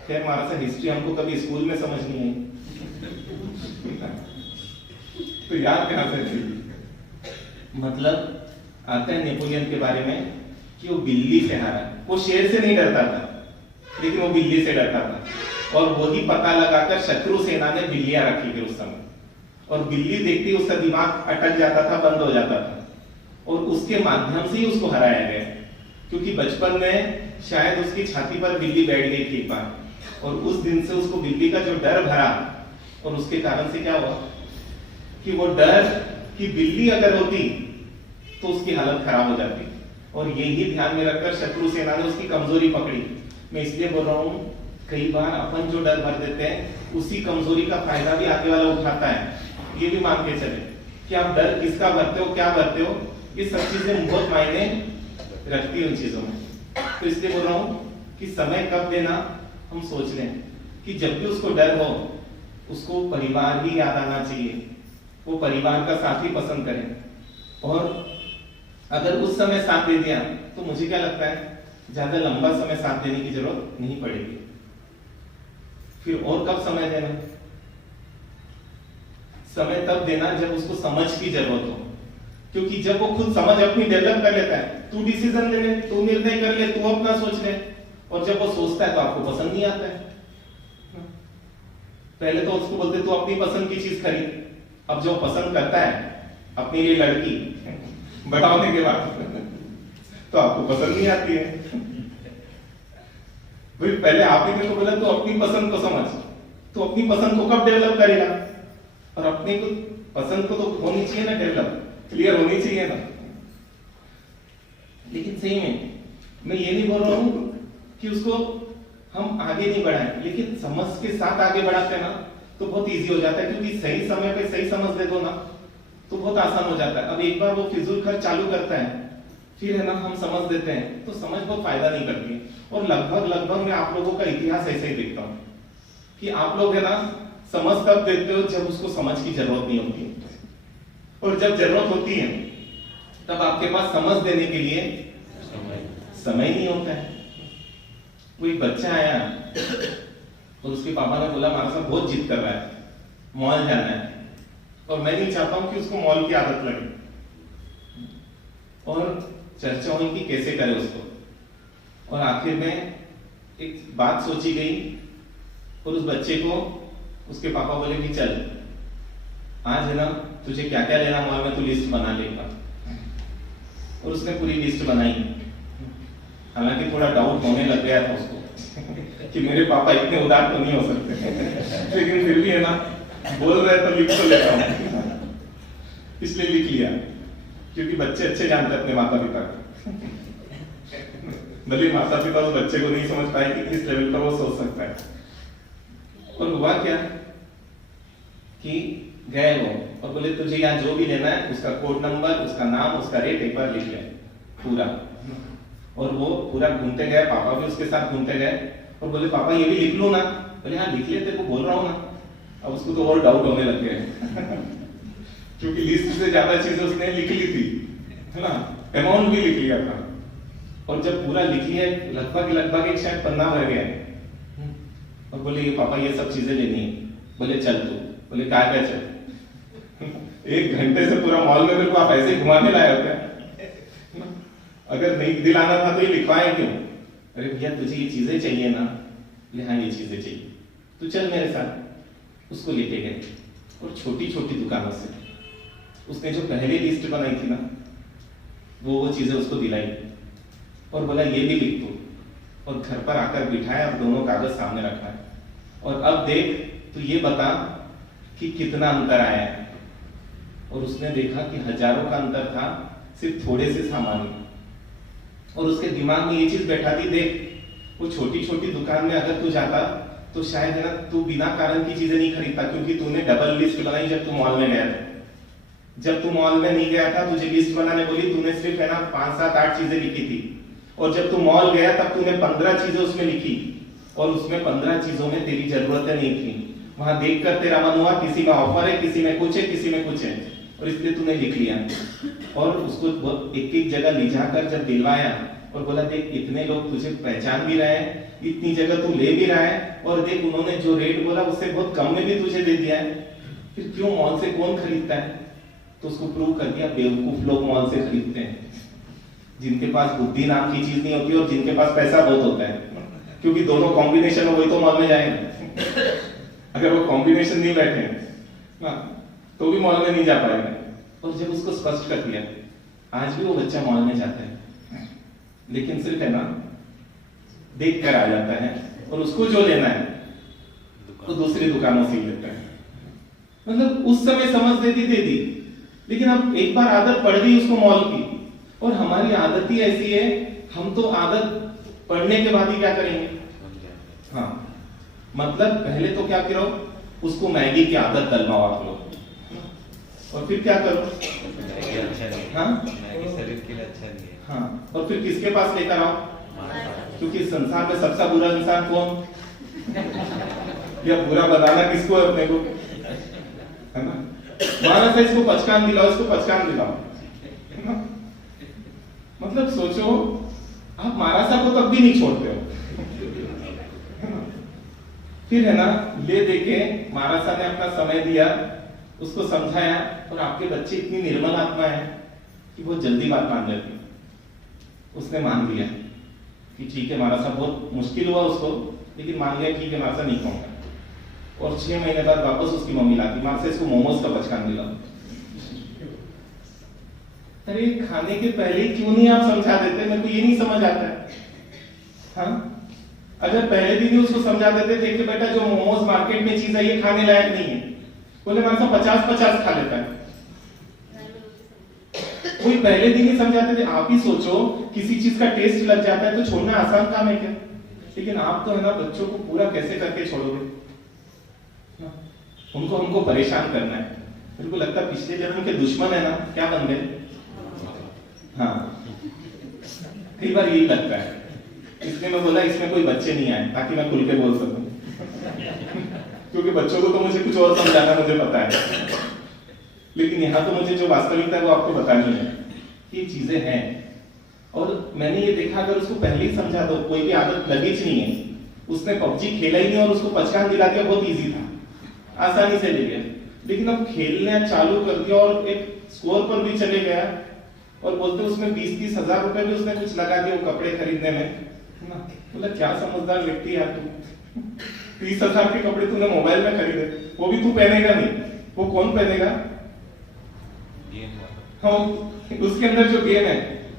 खैर हमारा सा हिस्ट्री हमको कभी स्कूल में समझ नहीं आई तो याद कहां से थी? मतलब आता है नेपोलियन के बारे में कि वो बिल्ली से हारा। वो शेर से नहीं डरता था, लेकिन वो बिल्ली से डरता था। और वही पता लगाकर शत्रु सेना ने बिल्लियां रखी थी उस समय, और बिल्ली देखती उसका दिमाग अटक जाता था, बंद हो जाता था, और उसके माध्यम से ही उसको हराया गया। क्योंकि बचपन में शायद उसकी छाती पर बिल्ली बैठ गई थी एक बार, और उस दिन से उसको बिल्ली का जो डर भरा, और उसके कारण से क्या हुआ कि वो डर कि बिल्ली अगर होती तो उसकी हालत खराब हो जाती। और यही ध्यान में रखकर शत्रु सेना ने उसकी कमजोरी पकड़ी। मैं इसलिए बोल रहा हूं, कई बार अपन जो डर भर देते हैं, उसी कमजोरी का फायदा भी आगे वाला उठाता है। ये भी मान के चले कि आप डर किसका भरते हो, क्या भरते हो, ये सब चीजें बहुत मायने रखती है उन चीजों में। तो इसलिए बोल रहा हूं कि समय कब देना हम सोच लें कि जब भी उसको डर हो, उसको परिवार ही याद आना चाहिए, वो परिवार का साथ ही पसंद करें। और अगर उस समय साथ दे दिया तो मुझे क्या लगता है ज्यादा लंबा समय साथ देने की जरूरत नहीं पड़ेगी। फिर और कब समय देना? समय तब देना जब उसको समझ की जरूरत हो। क्योंकि जब वो खुद समझ अपनी डेवलप कर लेता है, तू डिसीजन ले ले, तू निर्णय कर ले, तू अपना सोच ले, और जब वो सोचता है तो आपको पसंद नहीं आता है। पहले तो उसको बोलते तू अपनी पसंद की चीज खरीद, अब जो पसंद करता है अपने लिए लड़की, बड़ा होने के बाद तो आपको पसंद नहीं आती है। भाई पहले आप ही ने तो बोला तो अपनी पसंद को समझ, तो अपनी पसंद को कब डेवलप करेगा? और अपनी को पसंद को तो होनी चाहिए ना डेवलप, क्लियर होनी चाहिए ना। लेकिन सही में मैं ये नहीं बोल रहा हूं कि उसको हम आगे नहीं बढ़ाएं, लेकिन समझ के साथ आगे बढ़ाते हैं ना तो बहुत इजी हो जाता है। क्योंकि सही समय पे सही समझ दे दो ना तो बहुत आसान हो जाता है। अब एक बार वो फिजूल खर्च चालू करता है, फिर है ना हम समझ देते हैं तो समझ बहुत फायदा नहीं करती। और लगभग मैं आप लोगों का इतिहास ऐसे ही देखता हूं कि आप लोग है ना समझ तब देते हो जब उसको समझ की जरूरत नहीं होती, और जब जरूरत होती है तब आपके पास समझ देने के लिए समय नहीं होता है। कोई बच्चा आया और उसके पापा ने बोला हमारे साथ बहुत जिद कर रहा है, मॉल जाना है, और मैं नहीं चाहता हूं कि उसको मॉल की आदत लगे। और चर्चा हुई कि कैसे करे उसको, और आखिर में एक बात सोची गई, और उस बच्चे को उसके पापा बोले कि चल आज है ना तुझे क्या क्या लेना मॉल में, तू लिस्ट बना लेगा। और उसने पूरी लिस्ट बनाई। हालांकि थोड़ा डाउट होने लग गया था उसको कि मेरे पापा इतने उदार तो नहीं हो सकते, लेकिन फिर भी है ना बोल रहे तो लिख तो लेता हूं, इसलिए लिख लिया। क्योंकि बच्चे अच्छे जानते अपने माता पिता को, भले माता पिता उस बच्चे को नहीं समझ पाए कि किस लेवल पर वो सोच सकता है। और हुआ क्या कि गए वो और बोले तुझे यहाँ जो भी लेना है उसका कोड नंबर, उसका नाम, उसका रेट एक बार लिख ले पूरा। और वो पूरा घूमते गए, पापा भी उसके साथ घूमते गए, और बोले पापा ये भी लिख लूं ना? बोले हाँ लिख ले, तेरे को बोल रहा हूं ना। अब उसको तो और डाउट होने लग गए क्योंकि लिस्ट से ज्यादा चीजें उसने लिख ली थी, है ना, अमाउंट भी लिख लिया था। और जब पूरा लिख लिया लगभग एक शायद पन्ना भर गया, और बोले ये पापा ये सब चीजें लेनी है। बोले चल तू, बोले क्या क्या चल 1 घंटे से पूरा मॉल में मेरे को आप ऐसे घुमाने लाए हो क्या? अगर नहीं दिलाना था तो ये लिखवाए क्यों? अरे भैया तुझे ये चीजें चाहिए ना? बोले हाँ ये चीजें चाहिए, तो चल मेरे साथ। उसको लेके गए और छोटी छोटी दुकानों से उसने जो पहले लिस्ट बनाई थी ना वो चीजें उसको दिलाई, और बोला ये भी लिख दो, और घर पर आकर बिठाया और दोनों कागज सामने रखा है। और अब देख तो ये बता कि कितना अंतर आया है, और उसने देखा कि हजारों का अंतर था सिर्फ थोड़े से सामान में। और उसके दिमाग में ये चीज बैठा दी, देख वो छोटी छोटी दुकान में अगर तू जाता तो शायद है ना तू बिना कारण की चीजें नहीं खरीदता, क्योंकि तूने डबल लिस्ट बनाई जब तू मॉल में गया था। जब तू मॉल में नहीं गया था, तुझे लिस्ट बनाने बोली, तूने सिर्फ है ना 5, 7, 8 चीजें लिखी थी। और जब तू मॉल गया तब तूने 15 चीजें उसमें लिखी, और उसमें 15 चीजों में तेरी जरूरतें नहीं थी। वहां देखकर तेरा मन हुआ किसी में ऑफर है, किसी में कुछ है, किसी में कुछ है, और इसलिए तूने लिख लिया। और उसको एक एक जगह ले जाकर जब दिलवाया और बोला देख इतने लोग तुझे पहचान भी रहे हैं, इतनी जगह तू ले भी रहा है, और देख उन्होंने जो रेट बोला उससे बहुत कम में भी तुझे दे दिया है, फिर क्यों मॉल से कौन खरीदता है? तो उसको प्रूव कर दिया बेवकूफ लोग मॉल से खरीदते हैं, जिनके पास बुद्धि नाम की चीज नहीं होती और जिनके पास पैसा बहुत होता है, क्योंकि दोनों कॉम्बिनेशन हो वही तो मॉल में जाएंगे। अगर वो कॉम्बिनेशन नहीं बैठे ना तो भी मॉल में नहीं जा पाएगा। और जब उसको स्पष्ट कर दिया, आज भी वो बच्चा मॉल में जाता है, लेकिन सिर्फ है ना देख कर आ जाता है, और उसको जो लेना है तो दूसरी दुकानों से ही लेता है। मतलब उस समय समझ दे दी, लेकिन अब एक बार आदत पड़ गई उसको मॉल की, और हमारी आदत ही ऐसी है, हम तो आदत पढ़ने के बाद ही क्या करेंगे? हाँ, मतलब पहले तो क्या करो, उसको मैगी की आदत डलवाओ आप लोग, और फिर क्या करो? मैगी अच्छा नहीं है। हाँ, मैगी शरीर के लिए अच्छा नहीं है। हाँ, और फिर किसके पास लेकर आओ? क्योंकि संसार में सबसे बुरा इंसान कौन? या बुरा बताना किसको है अपने को, है ना? माना से इसको पचकान दिलाओ, इसको पचकान दिलाओ, है ना? मतलब सोचो, आप मारासा को तब भी नहीं छोड़ते हो, है ना? फिर है ना ले देके मारासा ने अपना समय दिया, उसको समझाया, और आपके बच्चे इतनी निर्मल आत्मा है कि वो जल्दी बात मान जाती। उसने मान लिया कि ठीक है, मारासा बहुत मुश्किल हुआ उसको, लेकिन मान लिया ठीक है मारासा नहीं खाऊंगा। और 6 महीने बाद वापस उसकी मम्मी लाती, मार से इसको मोमोज का पचकान दिला। अरे खाने के पहले क्यों नहीं आप समझा देते? मेरे को ये नहीं समझ आता है। हाँ, अगर पहले दिन ही उसको समझा देते, देखिए बेटा जो मोमोज मार्केट में चीज है ये खाने लायक नहीं है, बोले मार साहब 50-50 खा लेता है, कोई पहले दिन ही समझाते थे। आप ही सोचो, किसी चीज का टेस्ट लग जाता है तो छोड़ना आसान काम है क्या? लेकिन आप तो है ना बच्चों को पूरा कैसे करके छोड़ोगे? उनको हमको परेशान करना है। मेरे को लगता है पिछले जन्म के दुश्मन है ना, क्या बन गए? हाँ, कई बार यही लगता है, इसलिए मैं बोला इसमें कोई बच्चे नहीं आए ताकि मैं खुल के बोल सकूं। क्योंकि बच्चों को तो मुझे कुछ और समझाना मुझे पता है, लेकिन यहाँ तो मुझे जो वास्तविकता है वो आपको बतानी है। ये चीजें हैं, और मैंने ये देखा अगर उसको पहले ही समझा दो, कोई भी आदत लगी नहीं है, उसने पबजी खेला ही नहीं और उसको पचकान दिला दिया, बहुत इजी था, आसानी से ले गया। लेकिन अब खेलना चालू कर दिया और एक स्कोर पर भी चले गया, और बोलते उसमें 20-30 हजार रुपए भी उसने कुछ लगा दिया वो कपड़े खरीदने में। बोला क्या समझदार व्यक्ति यार तू, 30 हजार के कपड़े तूने मोबाइल में खरीदे, वो भी तू पहनेगा नहीं, वो कौन पहनेगा? हाँ, उसके अंदर जो गेम है,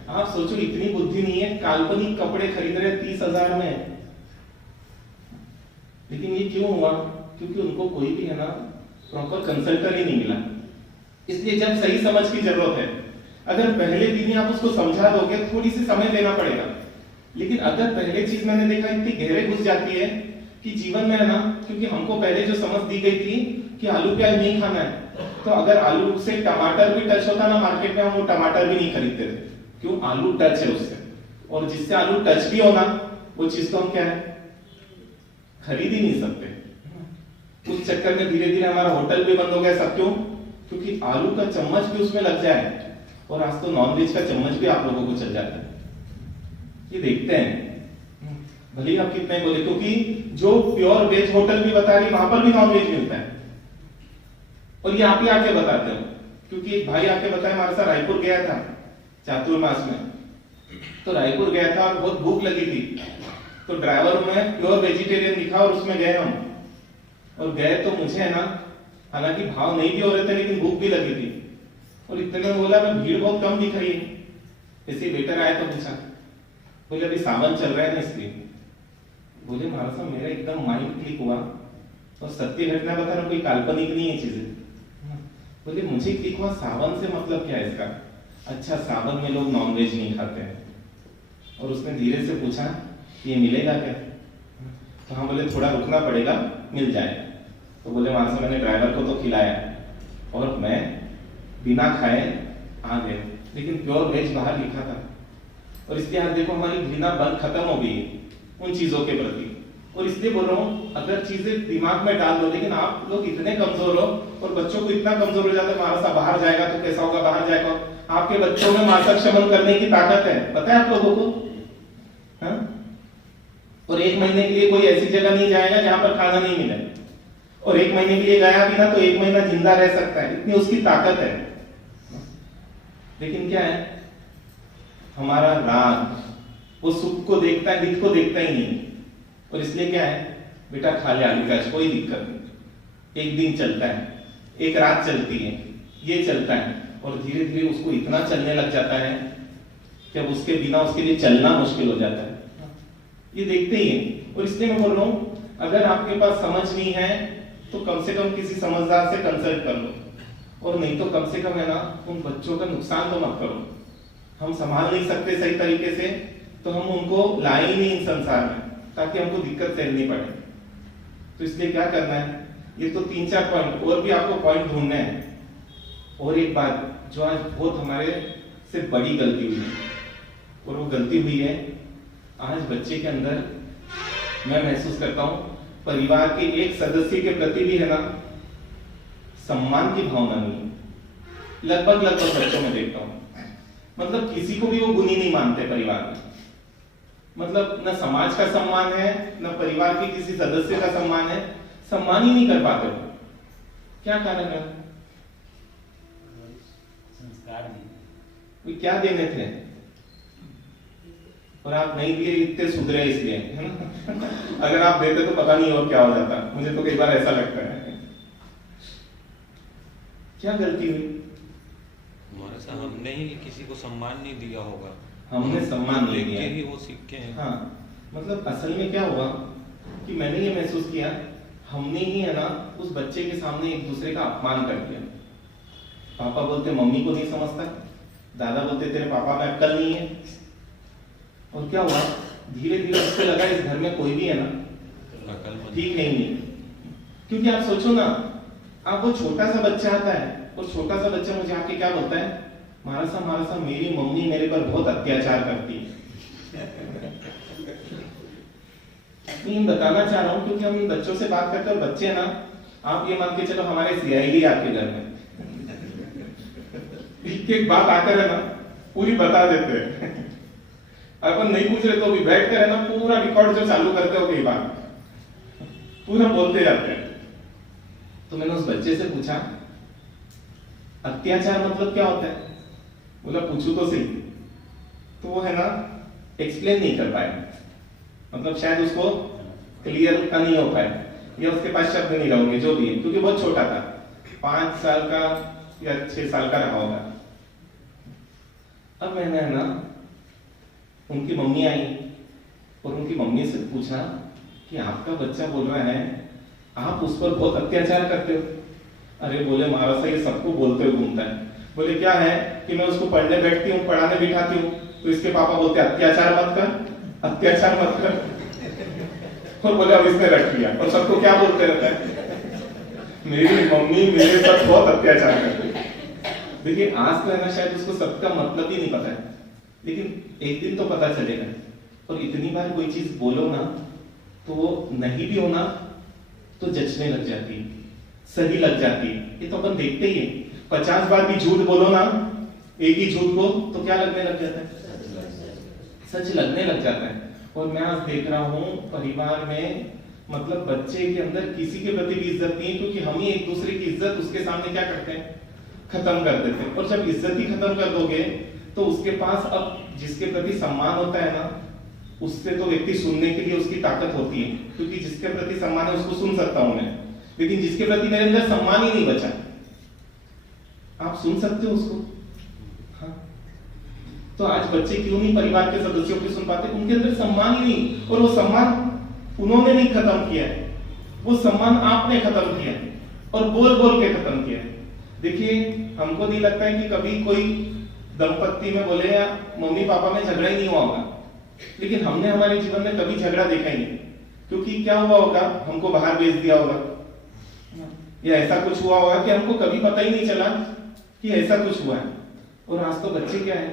आप सोचो इतनी बुद्धि नहीं है, काल्पनिक कपड़े खरीद रहे 30 हजार में। लेकिन ये क्यों हुआ? क्योंकि उनको कोई भी है ना प्रॉपर कंसल्टर ही नहीं मिला। इसलिए जब सही समझ की जरूरत है, अगर पहले दिन ही आप उसको समझा दोगे, थोड़ी सी समय देना पड़ेगा। लेकिन अगर पहले चीज मैंने देखा इतनी गहरे घुस जाती है कि जीवन में है ना, क्योंकि हमको पहले जो समझ दी गई थी कि आलू प्याज नहीं खाना है, तो अगर आलू से टमाटर भी टच होता ना मार्केट में, हम वो टमाटर भी नहीं खरीदते थे। क्यों? आलू टच है उससे, और जिससे आलू टच भी होना वो चीज तो हम क्या है खरीद ही नहीं सकते। उस चक्कर में धीरे धीरे हमारा होटल भी बंद हो गया। सब क्यों? क्योंकि आलू का चम्मच भी उसमें लग जाए, और आज तो नॉनवेज का चम्मच भी आप लोगों को चल जाता है। ये देखते हैं, भले आप कितने बोले, क्योंकि जो प्योर वेज होटल भी बता रही वहां पर भी नॉनवेज मिलता है, और ये आप ही आके बताते हो। क्योंकि एक भाई आके बताया हमारे साथ रायपुर गया था चातुर्मास में, तो रायपुर गया था और बहुत भूख लगी थी, तो ड्राइवर में प्योर वेजिटेरियन लिखा और उसमें गए हम, और गए तो मुझे है ना, हालांकि भाव नहीं भी हो रहे थे लेकिन भूख भी लगी थी, और इतने में बोला मैं भीड़ बहुत कम दिख रही है। ऐसे वेटर आया तो पूछा, बोले अभी सावन चल रहा है ना इसलिए। बोले महाराज साहब मेरा एकदम माइंड क्लिक हुआ और सत्य घटना बता रहा हूँ, कोई काल्पनिक नहीं है चीजें। बोले मुझे लिखवा सावन से मतलब क्या है इसका? अच्छा सावन में लोग नॉनवेज नहीं खाते हैं। और उसने धीरे से पूछा ये मिलेगा क्या? तो हाँ बोले थोड़ा रुकना पड़ेगा, मिल जाएगा। तो बोले वहां से मैंने ड्राइवर को तो खिलाया और मैं बिना खाए आ गए, लेकिन प्योर वेज बाहर लिखा था। और इसलिए आज देखो हमारी घृणा बंद खत्म हो गई है उन चीजों के प्रति। और इसलिए बोल रहा हूँ अगर चीजें दिमाग में डाल दो, लेकिन आप लोग इतने कमजोर हो और बच्चों को इतना कमजोर हो जाता है, हमारा सा बाहर जाएगा तो कैसा होगा, बाहर जाएगा। आपके बच्चों में मानसिक शमन करने की ताकत है, पता है आप लोगों को? हाँ? और 1 महीने के लिए कोई ऐसी जगह नहीं जाएगा जहां पर खाना नहीं मिले, और 1 महीने के लिए गया भी ना तो 1 महीना जिंदा रह सकता है, इतनी उसकी ताकत है। लेकिन क्या है, हमारा राग वो सुख को देखता है, हित को देखता ही नहीं। और इसलिए क्या है, बेटा खा ले आलू प्याज, कोई दिक्कत नहीं, एक दिन चलता है, एक रात चलती है, ये चलता है। और धीरे धीरे उसको इतना चलने लग जाता है कि अब उसके बिना उसके लिए चलना मुश्किल हो जाता है। ये देखते ही है। और इसलिए मैं बोल रहा हूं अगर आपके पास समझ नहीं है तो कम से कम किसी समझदार से कंसल्ट कर लो, और नहीं तो कम से कम है ना उन बच्चों का नुकसान तो मत करो। हम संभाल नहीं सकते सही तरीके से तो हम उनको लाए ही नहीं इन संसार में, ताकि हमको दिक्कत सहनी पड़े। तो इसलिए क्या करना है, ये तो 3-4 पॉइंट, और भी आपको पॉइंट ढूंढने हैं। और एक बात जो आज बहुत हमारे से बड़ी गलती हुई है, और वो गलती हुई है आज बच्चे के अंदर, मैं महसूस करता हूं परिवार के एक सदस्य के प्रति भी है ना सम्मान की भावना नहीं है। लगभग बच्चों में देखता हूं, मतलब किसी को भी वो गुणी नहीं मानते परिवार में। मतलब न समाज का सम्मान है, न परिवार के किसी सदस्य का सम्मान है, सम्मान ही नहीं कर पाते। क्या कारण है? संस्कार नहीं, क्या देने थे और आप नहीं दिए, इतने सुधरे इसलिए, है ना? अगर आप देते तो पता नहीं और क्या हो जाता। मुझे तो कई बार ऐसा लगता है। क्या गलती हुई हमारे साथ? हमने ही किसी को सम्मान नहीं दिया होगा, हमने सम्मान नहीं दिया, ही वो सीखे हैं। हाँ, मतलब असल में क्या हुआ कि मैंने ये महसूस किया हमने ही है ना उस बच्चे के सामने एक दूसरे का अपमान कर दिया। पापा बोलते मम्मी को नहीं समझता, दादा बोलते तेरे पापा में अक्ल नहीं है। और क्या हुआ, धीरे धीरे उसको लगा इस घर में कोई भी है ना ठीक है ही नहीं। क्योंकि आप सोचो ना, आप वो छोटा सा बच्चा आता है और छोटा सा बच्चा मुझे आके क्या बोलता है, मारा सा मेरी मम्मी मेरे पर बहुत अत्याचार करती है। नहीं बताना चाह रहा हूं क्योंकि हम बच्चों से बात करते हैं और बच्चे ना, आप ये मान के चलो हमारे सीआईडी आपके घर में एक बात आकर है ना पूरी बता देते हैं। अपन नहीं पूछ रहे तो भी बैठ कर है ना पूरा रिकॉर्ड जो चालू करते हो कई बार पूरा बोलते जाते हैं। तो मैंने उस बच्चे से पूछा अत्याचार मतलब क्या होता है? बोला पूछू तो सही। तो वो है ना एक्सप्लेन नहीं कर पाया, मतलब शायद उसको क्लियर का नहीं हो पाया या उसके पास शब्द नहीं रहोगे जो भी है, क्योंकि बहुत छोटा था, 5 साल का या 6 साल का रहा होगा। अब मैंने है ना उनकी मम्मी आई और उनकी मम्मी से पूछा कि आपका बच्चा बोल रहा है आप उस पर बहुत अत्याचार करते हो। अरे बोले महाराज ये सबको बोलते हुए घूमता है। बोले क्या है कि मैं उसको पढ़ने बैठती हूँ, पढ़ाने बिठाती हूँ तो इसके पापा बोलते अत्याचार मत कर, अत्याचार मत कर। और बोले अब इसने रख लिया और सबको क्या बोलते रहता है, मेरी मम्मी मेरे साथ बहुत अत्याचार करती है। देखिए आज तो है ना शायद उसको सबका मतलब ही नहीं पता है, लेकिन एक दिन तो पता चलेगा। और इतनी बार कोई चीज बोलो ना तो वो नहीं भी होना तो जचने लग जाती है, सही लग जाती है। ये तो अपन देखते ही है, 50 बार भी झूठ बोलो ना एक ही झूठ को तो क्या लगने लग जाता है, सच लगने लग जाता है। और मैं आज देख रहा हूं परिवार में मतलब बच्चे के अंदर किसी के प्रति भी इज्जत नहीं है, क्योंकि हम ही एक दूसरे की इज्जत उसके सामने क्या करते हैं, खत्म कर देते हैं। और जब इज्जत ही खत्म कर दोगे तो उसके पास अब जिसके प्रति सम्मान होता है ना उससे तो व्यक्ति सुनने के लिए उसकी ताकत होती है, क्योंकि जिसके प्रति सम्मान है उसको सुन सकता हूं मैं, लेकिन जिसके प्रति मेरे अंदर सम्मान ही नहीं बचा, आप सुन सकते हो उसको? हाँ? तो आज बच्चे क्यों नहीं परिवार के सदस्यों की सुन पाते? उनके अंदर सम्मान ही नहीं, और वो सम्मान उन्होंने नहीं खत्म किया है, वो सम्मान आपने खत्म किया और बोल बोल के खत्म किया। देखिए, हमको नहीं लगता है कि कभी कोई दंपत्ति में बोले या मम्मी पापा में झगड़ा ही नहीं हुआ होगा, लेकिन हमने हमारे जीवन में कभी झगड़ा देखा ही नहीं। क्योंकि क्या हुआ होगा, हमको बाहर भेज दिया होगा, या ऐसा कुछ हुआ होगा कि हमको कभी पता ही नहीं चला कि ऐसा कुछ हुआ है। और आज तो बच्चे क्या है,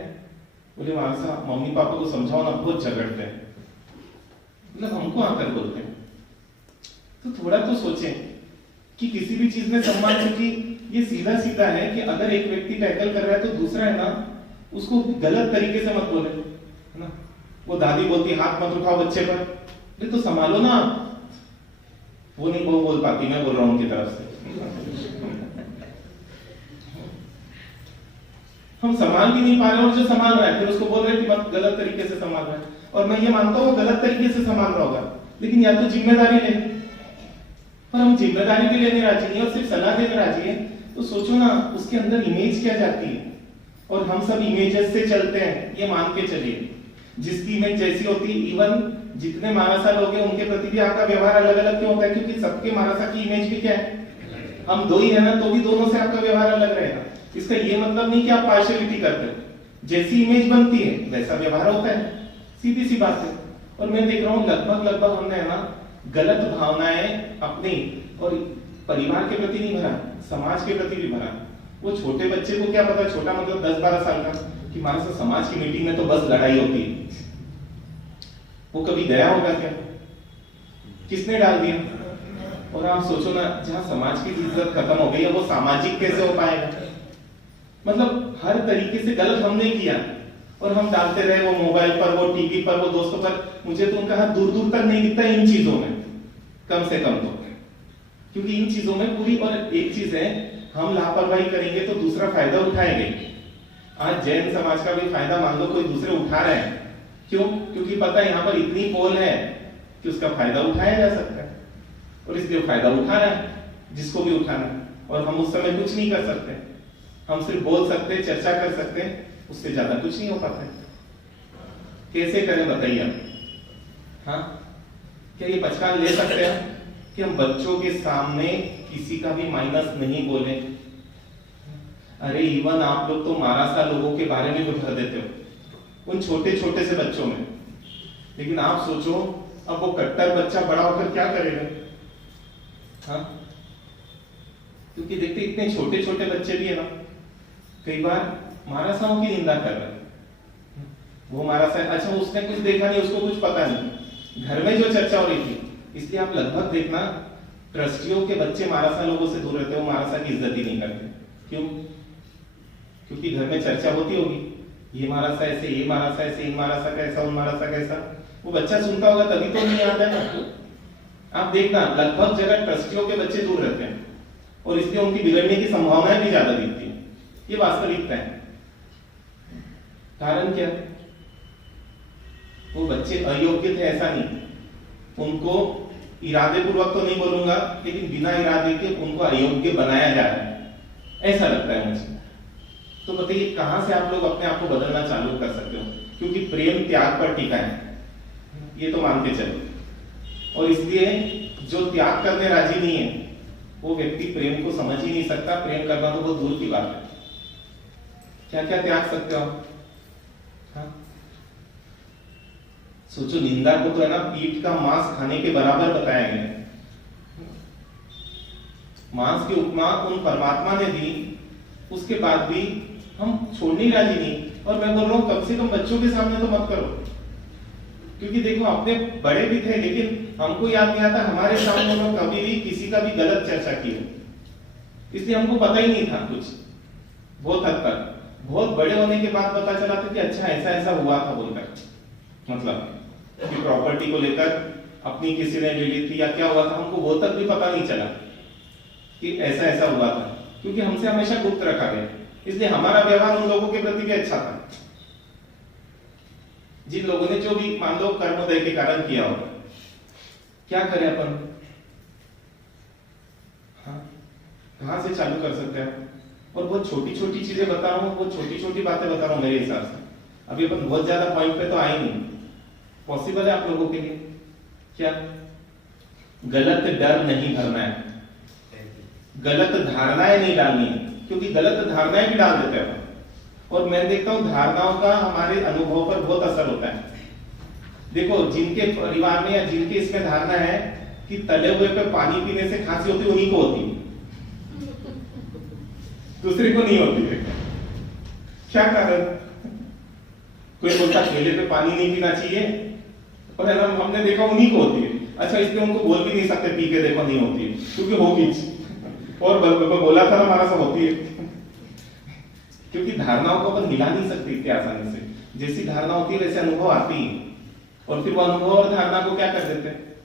बोले वहां से मम्मी पापा को समझाओ ना, बहुत झगड़ते हैं, मतलब हमको आकर बोलते हैं। तो थोड़ा तो सोचें कि किसी भी चीज में सम्मान, क्योंकि ये सीधा सीधा है कि अगर एक व्यक्ति टैकल कर रहा है तो दूसरा है ना, उसको गलत तरीके से मत बोले, है ना। वो दादी बोलती हाथ मत उठाओ बच्चे पर, ये तो संभालो ना। वो नहीं बोल पाती, मैं बोल रहा हूं उनकी तरफ से। हम संभाल भी नहीं पा रहे, और जो संभाल रहा है फिर उसको बोल रहे हैं कि मत, गलत तरीके से संभाल रहा है। और मैं ये मानता हूं वो गलत तरीके से संभाल रहा होगा, लेकिन या तो जिम्मेदारी ले, पर हम जिम्मेदारी भी लेने राजी नहीं और सिर्फ सलाह देने राजी है। तो सोचो ना, उसके अंदर इमेज क्या जाती है। और हम सब इमेजेस से चलते हैं, ये मान के चलिए। जिसकी इमेज जैसी होती है, इवन जितने मारासा लोग हैं उनके प्रति भी आपका व्यवहार अलग अलग क्यों होता है, क्योंकि सबके मारासा की इमेज भी क्या है, हम दो ही है ना, तो भी दोनों से आपका व्यवहार अलग रहेगा। इसका ये मतलब नहीं कि आप पार्शियलिटी करते हो, जैसी इमेज बनती है वैसा व्यवहार होता है, सीधी सी बात है। और मैं देख रहा हूँ लगभग हमने है ना गलत भावनाएं अपनी और परिवार के प्रति नहीं भरा, समाज के प्रति भी भरा। वो छोटे बच्चे को क्या पता, छोटा मतलब 10-12 साल का, कि हमारे साथ समाज की मीटिंग में तो बस लड़ाई होती है। वो कभी गया होगा क्या, किसने डाल दिया। और आप सोचो ना, जहां समाज की इज्जत खत्म हो गई है, वो सामाजिक कैसे हो पाएगा। मतलब हर तरीके से गलत हमने किया और हम डालते रहे, वो मोबाइल पर, वो टीवी पर, वो दोस्तों पर। मुझे तो उनका हाथ दूर दूर तक नहीं दिखता इन चीजों में, कम से कम तो, क्योंकि इन चीजों में पूरी। और एक चीज है, हम लापरवाही करेंगे तो दूसरा फायदा उठाएंगे। आज जैन समाज का भी फायदा मान लो कोई दूसरे उठा रहे हैं, क्यों, क्योंकि पता है यहाँ पर इतनी पोल है कि उसका फायदा उठाया जा सकता है, और इसलिए फायदा उठा रहा है जिसको भी उठाना है। और हम उस समय कुछ नहीं कर सकते, हम सिर्फ बोल सकते हैं, चर्चा कर सकते हैं, उससे ज्यादा कुछ नहीं हो पाता है। कैसे करें बताइए आप। हाँ, क्या ये पहचान ले सकते हैं कि हम बच्चों के सामने किसी का भी माइनस नहीं बोले। अरे इवन आप लोग तो मारासा लोगों के बारे में भी भर देते हो उन छोटे छोटे से बच्चों में, लेकिन आप सोचो अब वो कट्टर बच्चा बड़ा होकर क्या करेगा। हाँ, क्योंकि देखते इतने छोटे छोटे बच्चे भी है ना, कई बार मारासाओं की निंदा कर रहे हैं। वो मारासा, अच्छा उसने कुछ देखा नहीं, उसको कुछ पता नहीं, घर में जो चर्चा हो रही थी। इसलिए आप लगभग देखना, ट्रस्टियों के बच्चे मारासा लोगों से दूर रहते हो, मारासा की इज्जत ही नहीं करते। क्यों, क्योंकि घर में चर्चा होती होगी, ये मारासा ऐसे, ये मारासा ऐसे, इन मारासा कैसा, उन मारासा कैसा। वो बच्चा सुनता होगा तभी तो नहीं आता है ना। आप देखना लगभग जगह ट्रस्टियों के बच्चे दूर रहते हैं, और इसलिए उनकी बिगड़ने की संभावनाएं भी ज्यादा दिखती है। ये वास्तविकता है। कारण क्या, वो बच्चे अयोग्य थे ऐसा नहीं, उनको इरादे पूर्वक तो नहीं बोलूंगा, लेकिन बिना इरादे के उनको अयोग्य बनाया जा रहा है, ऐसा लगता है मुझे। तो बताइए कहां से आप लोग अपने आप को बदलना चालू कर सकते हो, क्योंकि प्रेम त्याग पर टिका है, ये तो मान के चलो। और इसलिए जो त्याग करने राजी नहीं है वो व्यक्ति प्रेम को समझ ही नहीं सकता। प्रेम करना तो बहुत दूर की बात है। क्या क्या त्याग सकते हो। हाँ? सोचो, निंदा को तो है ना पीठ का मांस खाने के बराबर बताया गया। मांस की उपमा उन परमात्मा ने दी, उसके बाद भी हम छोड़ने राजी नहीं। और मैं बोल रहा हूं कम से कम बच्चों के सामने तो मत करो, क्योंकि देखो अपने बड़े भी थे, लेकिन हमको याद नहीं आता हमारे सामने उन्होंने कभी भी किसी का भी गलत चर्चा की है, इसलिए हमको पता ही नहीं था कुछ। बहुत हद तक बहुत बड़े होने के बाद पता चला था कि अच्छा ऐसा ऐसा हुआ था बोलकर, मतलब कि प्रॉपर्टी को लेकर अपनी किसी ने ले ली थी या क्या हुआ था, हमको वो तक भी पता नहीं चला कि ऐसा ऐसा हुआ था, क्योंकि हमसे हमेशा गुप्त रखा गया। इसलिए हमारा व्यवहार उन लोगों के प्रति भी अच्छा था जिन लोगों ने जो भी मान लो कर्मोदय के कारण किया होगा। क्या करें अपन। हाँ, कहां से चालू कर सकते हैं। और बहुत छोटी छोटी चीजें बता रहा हूँ, बहुत छोटी छोटी बातें बता रहा हूँ मेरे हिसाब से। अभी अपन बहुत ज्यादा पॉइंट पे तो आए नहीं। पॉसिबल है आप लोगों के लिए क्या। गलत डर नहीं भरना है, गलत धारणाएं नहीं डालनी है, क्योंकि गलत धारणाएं भी डाल देते हैं। और मैं देखता हूं धारणाओं का हमारे अनुभव पर बहुत असर होता है। देखो, जिनके परिवार में या जिनके इसमें धारणा है कि तले हुए पे पानी पीने से खांसी होती है, उन्हीं को होती है, दूसरे को नहीं होती है। क्या कारण? कोई बोलता केले पे पानी नहीं पीना चाहिए, और है ना, हमने देखा उन्हीं को होती है। अच्छा, इसलिए उनको बोल भी नहीं सकते पी के देखो नहीं होती है, क्योंकि होगी। और बोला था ना हमारा सब होती है, क्योंकि धारणाओं को अपन मिला नहीं सकते इतनी आसानी से। जैसी धारणा होती है वैसे अनुभव आती है, और फिर वो अनुभव और धारणा को क्या कर देते हैं,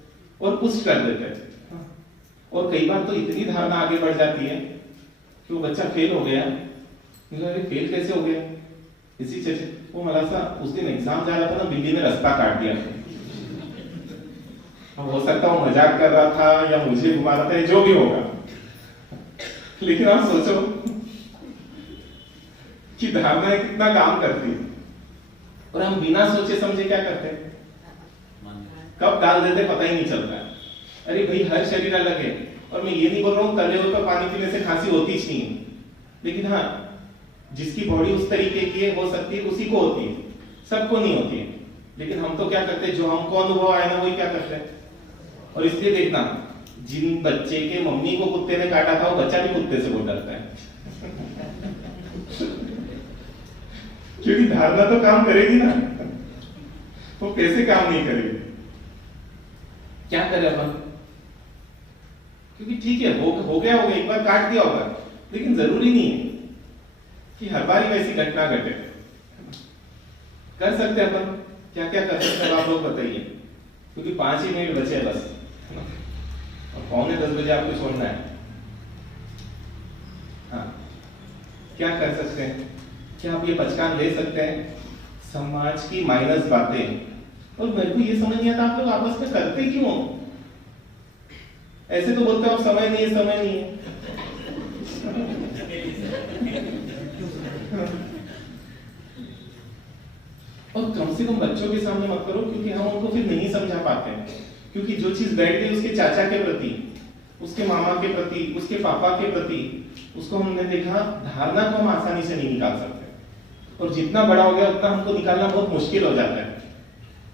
और पुष्ट कर देते हैं। और कई बार तो इतनी धारणा आगे बढ़ जाती है कि वो बच्चा फेल हो गया। अरे फेल कैसे हो गया? इसी चीज वो मला सा उस दिन एग्जाम जा रहा था ना, बिल्ली ने रास्ता काट दिया। अब हो सकता है वो मजाक कर रहा था या मुझे घुमा रहा था, जो भी होगा, लेकिन आप सोचो कि धारणाएं कितना काम करती है। और हम बिना सोचे समझे क्या करते हैं, कब डाल देते पता ही नहीं चलता है। अरे भाई, हर शरीर अलग है, और मैं ये नहीं बोल रहा हूँ तले हुए पर पानी पीने से खांसी होती ही नहीं, लेकिन हाँ, जिसकी बॉडी उस तरीके की है हो सकती है उसी को होती है, सबको नहीं होती है। लेकिन हम तो क्या करते हैं, जो हमको अनुभव आए ना वही क्या करते हैं। और इसलिए देखना, जिन बच्चे के मम्मी को कुत्ते ने काटा था, वो बच्चा भी कुत्ते से बहुत डरता है। क्योंकि धारणा तो काम करेगी ना, वो कैसे काम नहीं करेगी। क्या करें अपन? क्योंकि ठीक है, हो गया एक बार काट दिया होगा, लेकिन जरूरी नहीं है कि हर बार ही वैसी घटना घटे। कर सकते अपन, क्या क्या कर सकते हैं आप लोग बताइए, क्योंकि 5 ही मिनट बचे बस, और 9:45 आपको छोड़ना है। हाँ, क्या कर सकते हैं? क्या आप ये पहचान ले सकते हैं समाज की माइनस बातें? और मेरे को ये समझ नहीं आता आप लोग आपस में करते क्यों? ऐसे तो बोलते हो आप समय नहीं है, समय नहीं है। और कम से कम बच्चों के सामने मत करो, क्योंकि हम उनको फिर नहीं समझा पाते हैं। क्योंकि जो चीज बैठ गई उसके चाचा के प्रति, उसके मामा के प्रति, उसके पापा के प्रति, उसको हमने देखा धारणा को हम आसानी से नहीं निकाल सकते। और जितना बड़ा हो गया उतना हमको निकालना बहुत मुश्किल हो जाता है,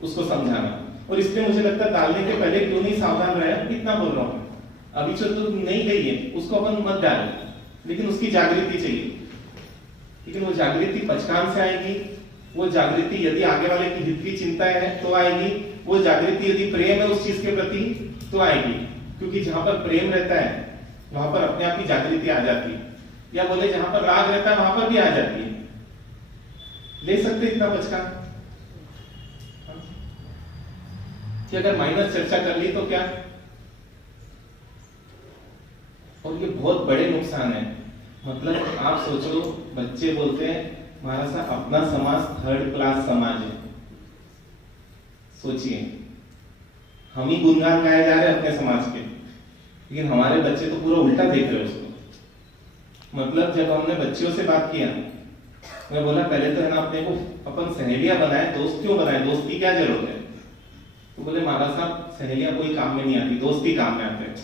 उसको समझाना। और इसलिए मुझे लगता है डालने के पहले क्यों नहीं सावधान रहे, कितना बोल रहा हूँ। अभी जो नहीं गई है उसको अपन मत डालो, लेकिन उसकी जागृति चाहिए। लेकिन वो जागृति पहचान से आएगी, वो जागृति यदि आगे वाले की हित की चिंता है तो आएगी, वो जागृति यदि प्रेम है उस चीज के प्रति तो आएगी। क्योंकि जहां पर प्रेम रहता है वहां पर अपने आप की जागृति आ जाती है, या बोले जहां पर राग रहता है वहां पर भी आ जाती है। ले सकते इतना पहचान कि अगर माइनस चर्चा कर ली तो क्या। और ये बहुत बड़े नुकसान है। मतलब आप सोचो, बच्चे बोलते हैं हमारा सा अपना समाज 3rd क्लास समाज है। सोचिए, हम ही गुणगान गाए जा रहे हैं अपने समाज के, लेकिन हमारे बच्चे तो पूरा उल्टा देख रहे हैं उसको। मतलब जब हमने बच्चियों से बात किया, मैं बोला पहले तो है ना अपने को अपन सहेलियां बनाए, दोस्त क्यों बनाए, दोस्त की क्या जरूरत है। तो बोले महाराज साहब सहेलियां कोई काम में नहीं आती, दोस्त ही काम में आते हैं,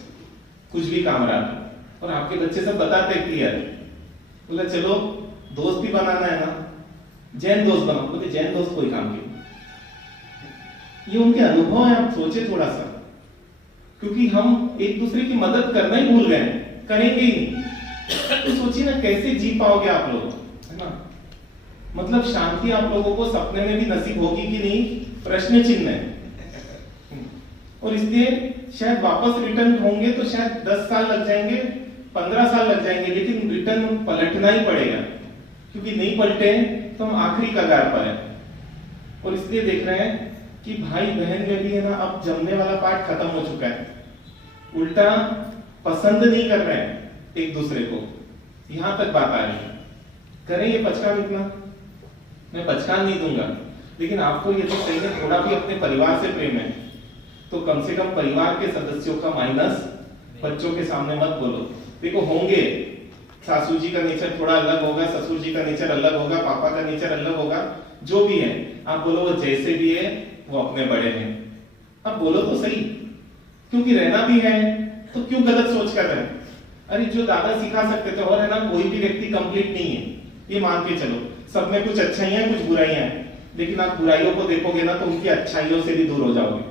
कुछ भी काम रहा था। और आपके बच्चे सब बताते क्लियर। बोला चलो दोस्त भी बनाना है ना, जैन दोस्त बनाओ। बोले जैन दोस्त कोई काम की। ये उनके अनुभव है, आप सोचे थोड़ा सा। क्योंकि हम एक दूसरे की मदद करना ही भूल गए, करेंगे ही नहीं। तो सोचिए ना कैसे जी पाओगे आप लोग, है ना। मतलब शांति आप लोगों को सपने में भी नसीब होगी कि नहीं, प्रश्न चिन्ह है। और इसलिए शायद वापस रिटर्न होंगे तो शायद 10 साल लग जाएंगे, 15 साल लग जाएंगे, लेकिन रिटर्न पलटना ही पड़ेगा। क्योंकि नहीं पलटे तो हम आखिरी कगार पर हैं। और इसलिए देख रहे हैं कि भाई बहन में भी है ना अब जमने वाला पार्ट खत्म हो चुका है। उल्टा पसंद नहीं कर रहे हैं एक दूसरे को, यहां तक बात आ रही है। करें ये पचकान इतना, मैं पचकान नहीं दूंगा, लेकिन आपको ये तो सही है थोड़ा भी अपने परिवार से प्रेम है तो कम से कम परिवार के सदस्यों का माइनस बच्चों के सामने मत बोलो। देखो होंगे, सासू जी का नेचर थोड़ा अलग होगा, ससुर जी का नेचर अलग होगा, पापा का नेचर अलग होगा, जो भी है आप बोलो वो जैसे भी है वो अपने बड़े हैं। अब बोलो तो सही, क्योंकि रहना भी है तो क्यों गलत सोच कर रहे हैं? अरे जो दादा सिखा सकते थे, और है ना, कोई भी व्यक्ति कंप्लीट नहीं है, ये मान के चलो, सब में कुछ अच्छाइयां हैं, कुछ बुराइयां हैं, लेकिन आप बुराइयों को देखोगे ना तो उनकी अच्छाइयों से भी दूर हो जाओगे,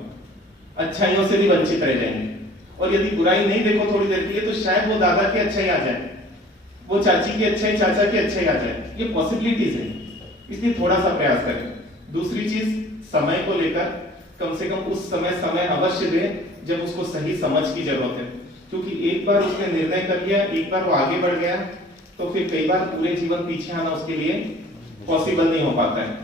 अच्छाइयों से भी वंचित रह जाएंगे। और यदि बुराई नहीं देखो थोड़ी देर के लिए, तो शायद वो दादा की अच्छाई आ जाए, वो चाची की अच्छाई, चाचा की अच्छाई आ जाए। ये पॉसिबिलिटीज है, इसलिए थोड़ा सा प्रयास करें। दूसरी चीज, समय को लेकर कम से कम उस समय अवश्य दें जब उसको सही समझ की जरूरत है, क्योंकि एक बार उसने निर्णय कर लिया, एक बार वो आगे बढ़ गया, तो फिर कई बार पूरे जीवन पीछे आना उसके लिए पॉसिबल नहीं हो पाता है।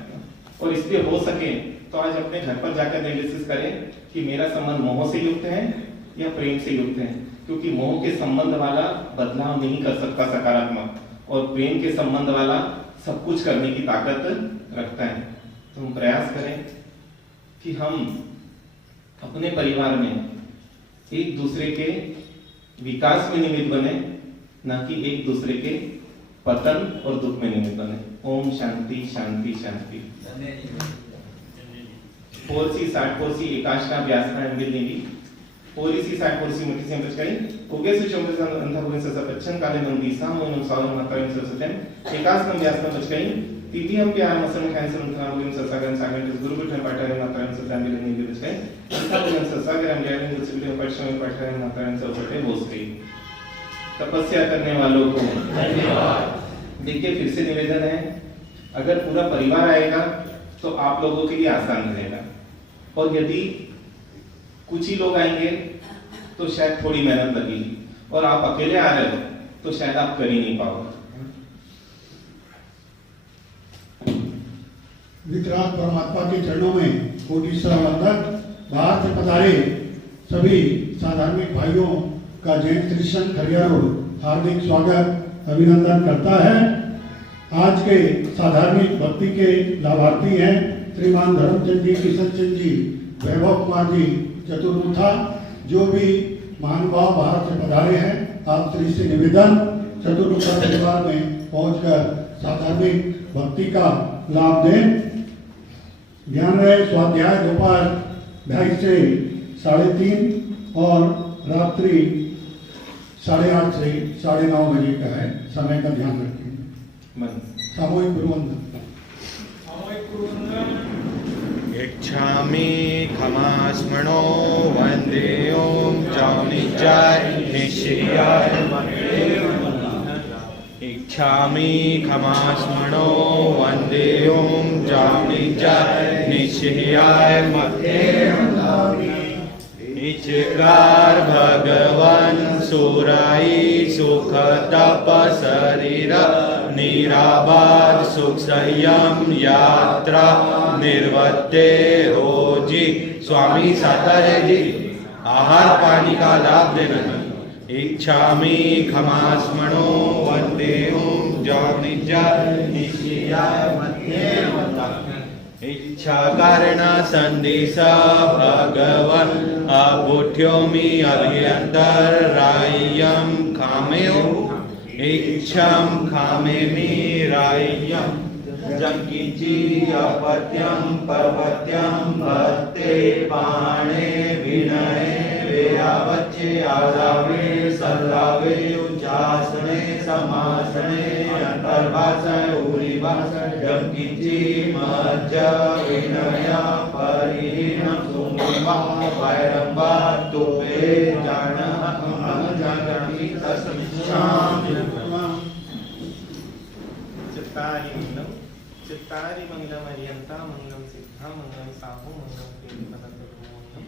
और इसलिए हो सके तो आज अपने घर पर जाकर एनालिसिस करें कि मेरा संबंध मोह से युक्त है या प्रेम से युक्त है, क्योंकि मोह के संबंध वाला बदलाव नहीं कर सकता सकारात्मक, और प्रेम के संबंध वाला सब कुछ करने की ताकत रखता है। तो हम प्रयास करें कि हम अपने परिवार में एक दूसरे के विकास में निमित्त बने, ना कि एक दूसरे के पतन और दुख में निमित्त बने। ओम शांति शांति शांति। पोरसी 60 पोरसी एकाशना व्यासना एमबिलनेगी पोरिसी 60 पोरसी मुठी से बचकाई ओगे से चोंगे अंधा पुलिस से बच्चन काले नंदी साम ओनम सावन मातारम से सत्यम एकाशना व्यासना बचकाई तीती हम प्यार मसन कैंसर उनका मुलिम ससागन सागन जिस गुरु गुठन पाठारे मातारम से एमबिलनेगी बचकाई अंधा पुलिस ससागर हम जाने गुरु से पक्षों में पाठारे मातारम से सत्य बोसरी। तपस्या करने वालों को धन्यवाद। देखिए, फिर से निवेदन है, अगर पूरा परिवार आएगा तो आप लोगों के लिए आसान रहेगा, और यदि कुछ ही लोग आएंगे तो शायद थोड़ी मेहनत लगेगी, और आप अकेले आ रहे हो तो शायद आप कर ही नहीं पाओगे। वितराग परमात्मा के चरणों में कोटि वंदन। बाहर से पधारे सभी साधार्मिक भाइयों का जैन क्रिश्चियन खरिया रोड हार्दिक स्वागत अभिनंदन करता है। आज के साधार्मिक भक्ति के लाभार्थी हैं श्रीमान धर्मचंद जी, किशन चंद जी, वैभव कुमार जी चतुर्मुथा। जो भी महानुभाव बाहर से पधारे हैं, आप श्री से निवेदन चतुर्मुथा परिवार में पहुंचकर साधार्मिक भक्ति का लाभ दें। ध्यान रहे, स्वाध्याय दोपहर 2:30 से 3:30 और रात्रि 8:30 से 9:30 बजे का है। समय का ध्यान रखें। सामूहिक गुरुवंदन। इच्छामि खमास्मनो वन्दे ओम चानिजाय निश्चयाय इच्छामि खमास्मनो वन्दे ओम चानिजाय निश्चयाय इचकार भगवन सुराई सुख तप शरीर निराबाद सुख संयम यात्रा निर्वत्ते रोजी। स्वामी सातारे जी आहार पानी का लाभ देना। इच्छामि खमास्मनो वन्दे ओम जानिजाय निश्चयाय इच्छा कारण संदेश भगवन अबुठ्योमि अभियंतर राय्यम खामेयो इच्छम खामेमि राय्यम जंकिची अपत्यम पर्वत्यम भत्ते पाणे विनये वेयावच्चे आलावे सल्लावे उच्चासने समासने अंतर्भाषण उरिभाषण जंकिची मज्ज विनय परिहीन सुमुखा वैरंबा तुपे जान जागति तस्मिच्छाम चित्तारि मंगलम अरियंता मंगलम सिद्धा मंगलम साहु मंगलम केलिपनतरुमोन्नम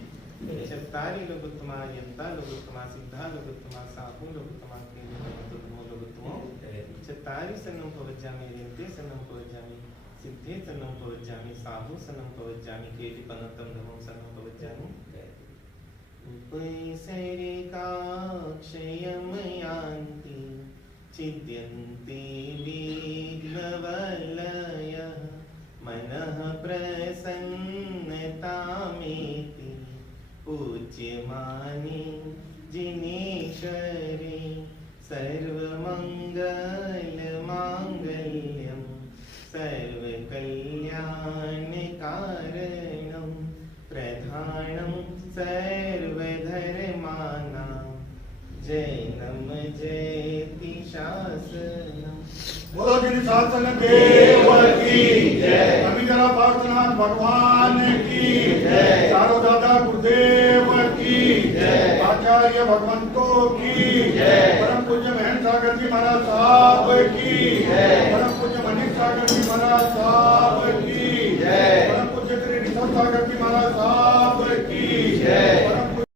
चित्तारि लघुत्तमा अरियंता लघुत्तमा सिद्धा लघुत्तमा साहु लघुत्तमा केलिपनतरुमो लघुत्तमो चित्तारि सन्नं पवज्जामि अरियंते सन्नं पवज्जामि सिद्धे सन्नं पवज्जामि साहु सन्नं पवज्जामि केलिपनतं नमो सन्नं पवज्जामि उपैसरिकाक्षयमयान्ति चिद्यन्ते विघ्नवलयः मनः प्रसन्नतामेति पूज्यमाने जिनेश्वरे सर्वमङ्गलमाङ्गल्यं सर्वकल्याणकारणं प्रधानं सर्वधर्म बोलो जिन सात संग देव की जय, अमितरा पार्थनाथ भगवान की जय, चारों दादा गुरुदेव की जय, आचार्य भगवंतों की जय, परम पूज्य महेंद्र सागर जी महाराज साहब की जय, परम पूज्य मनीष सागर जी महाराज साहब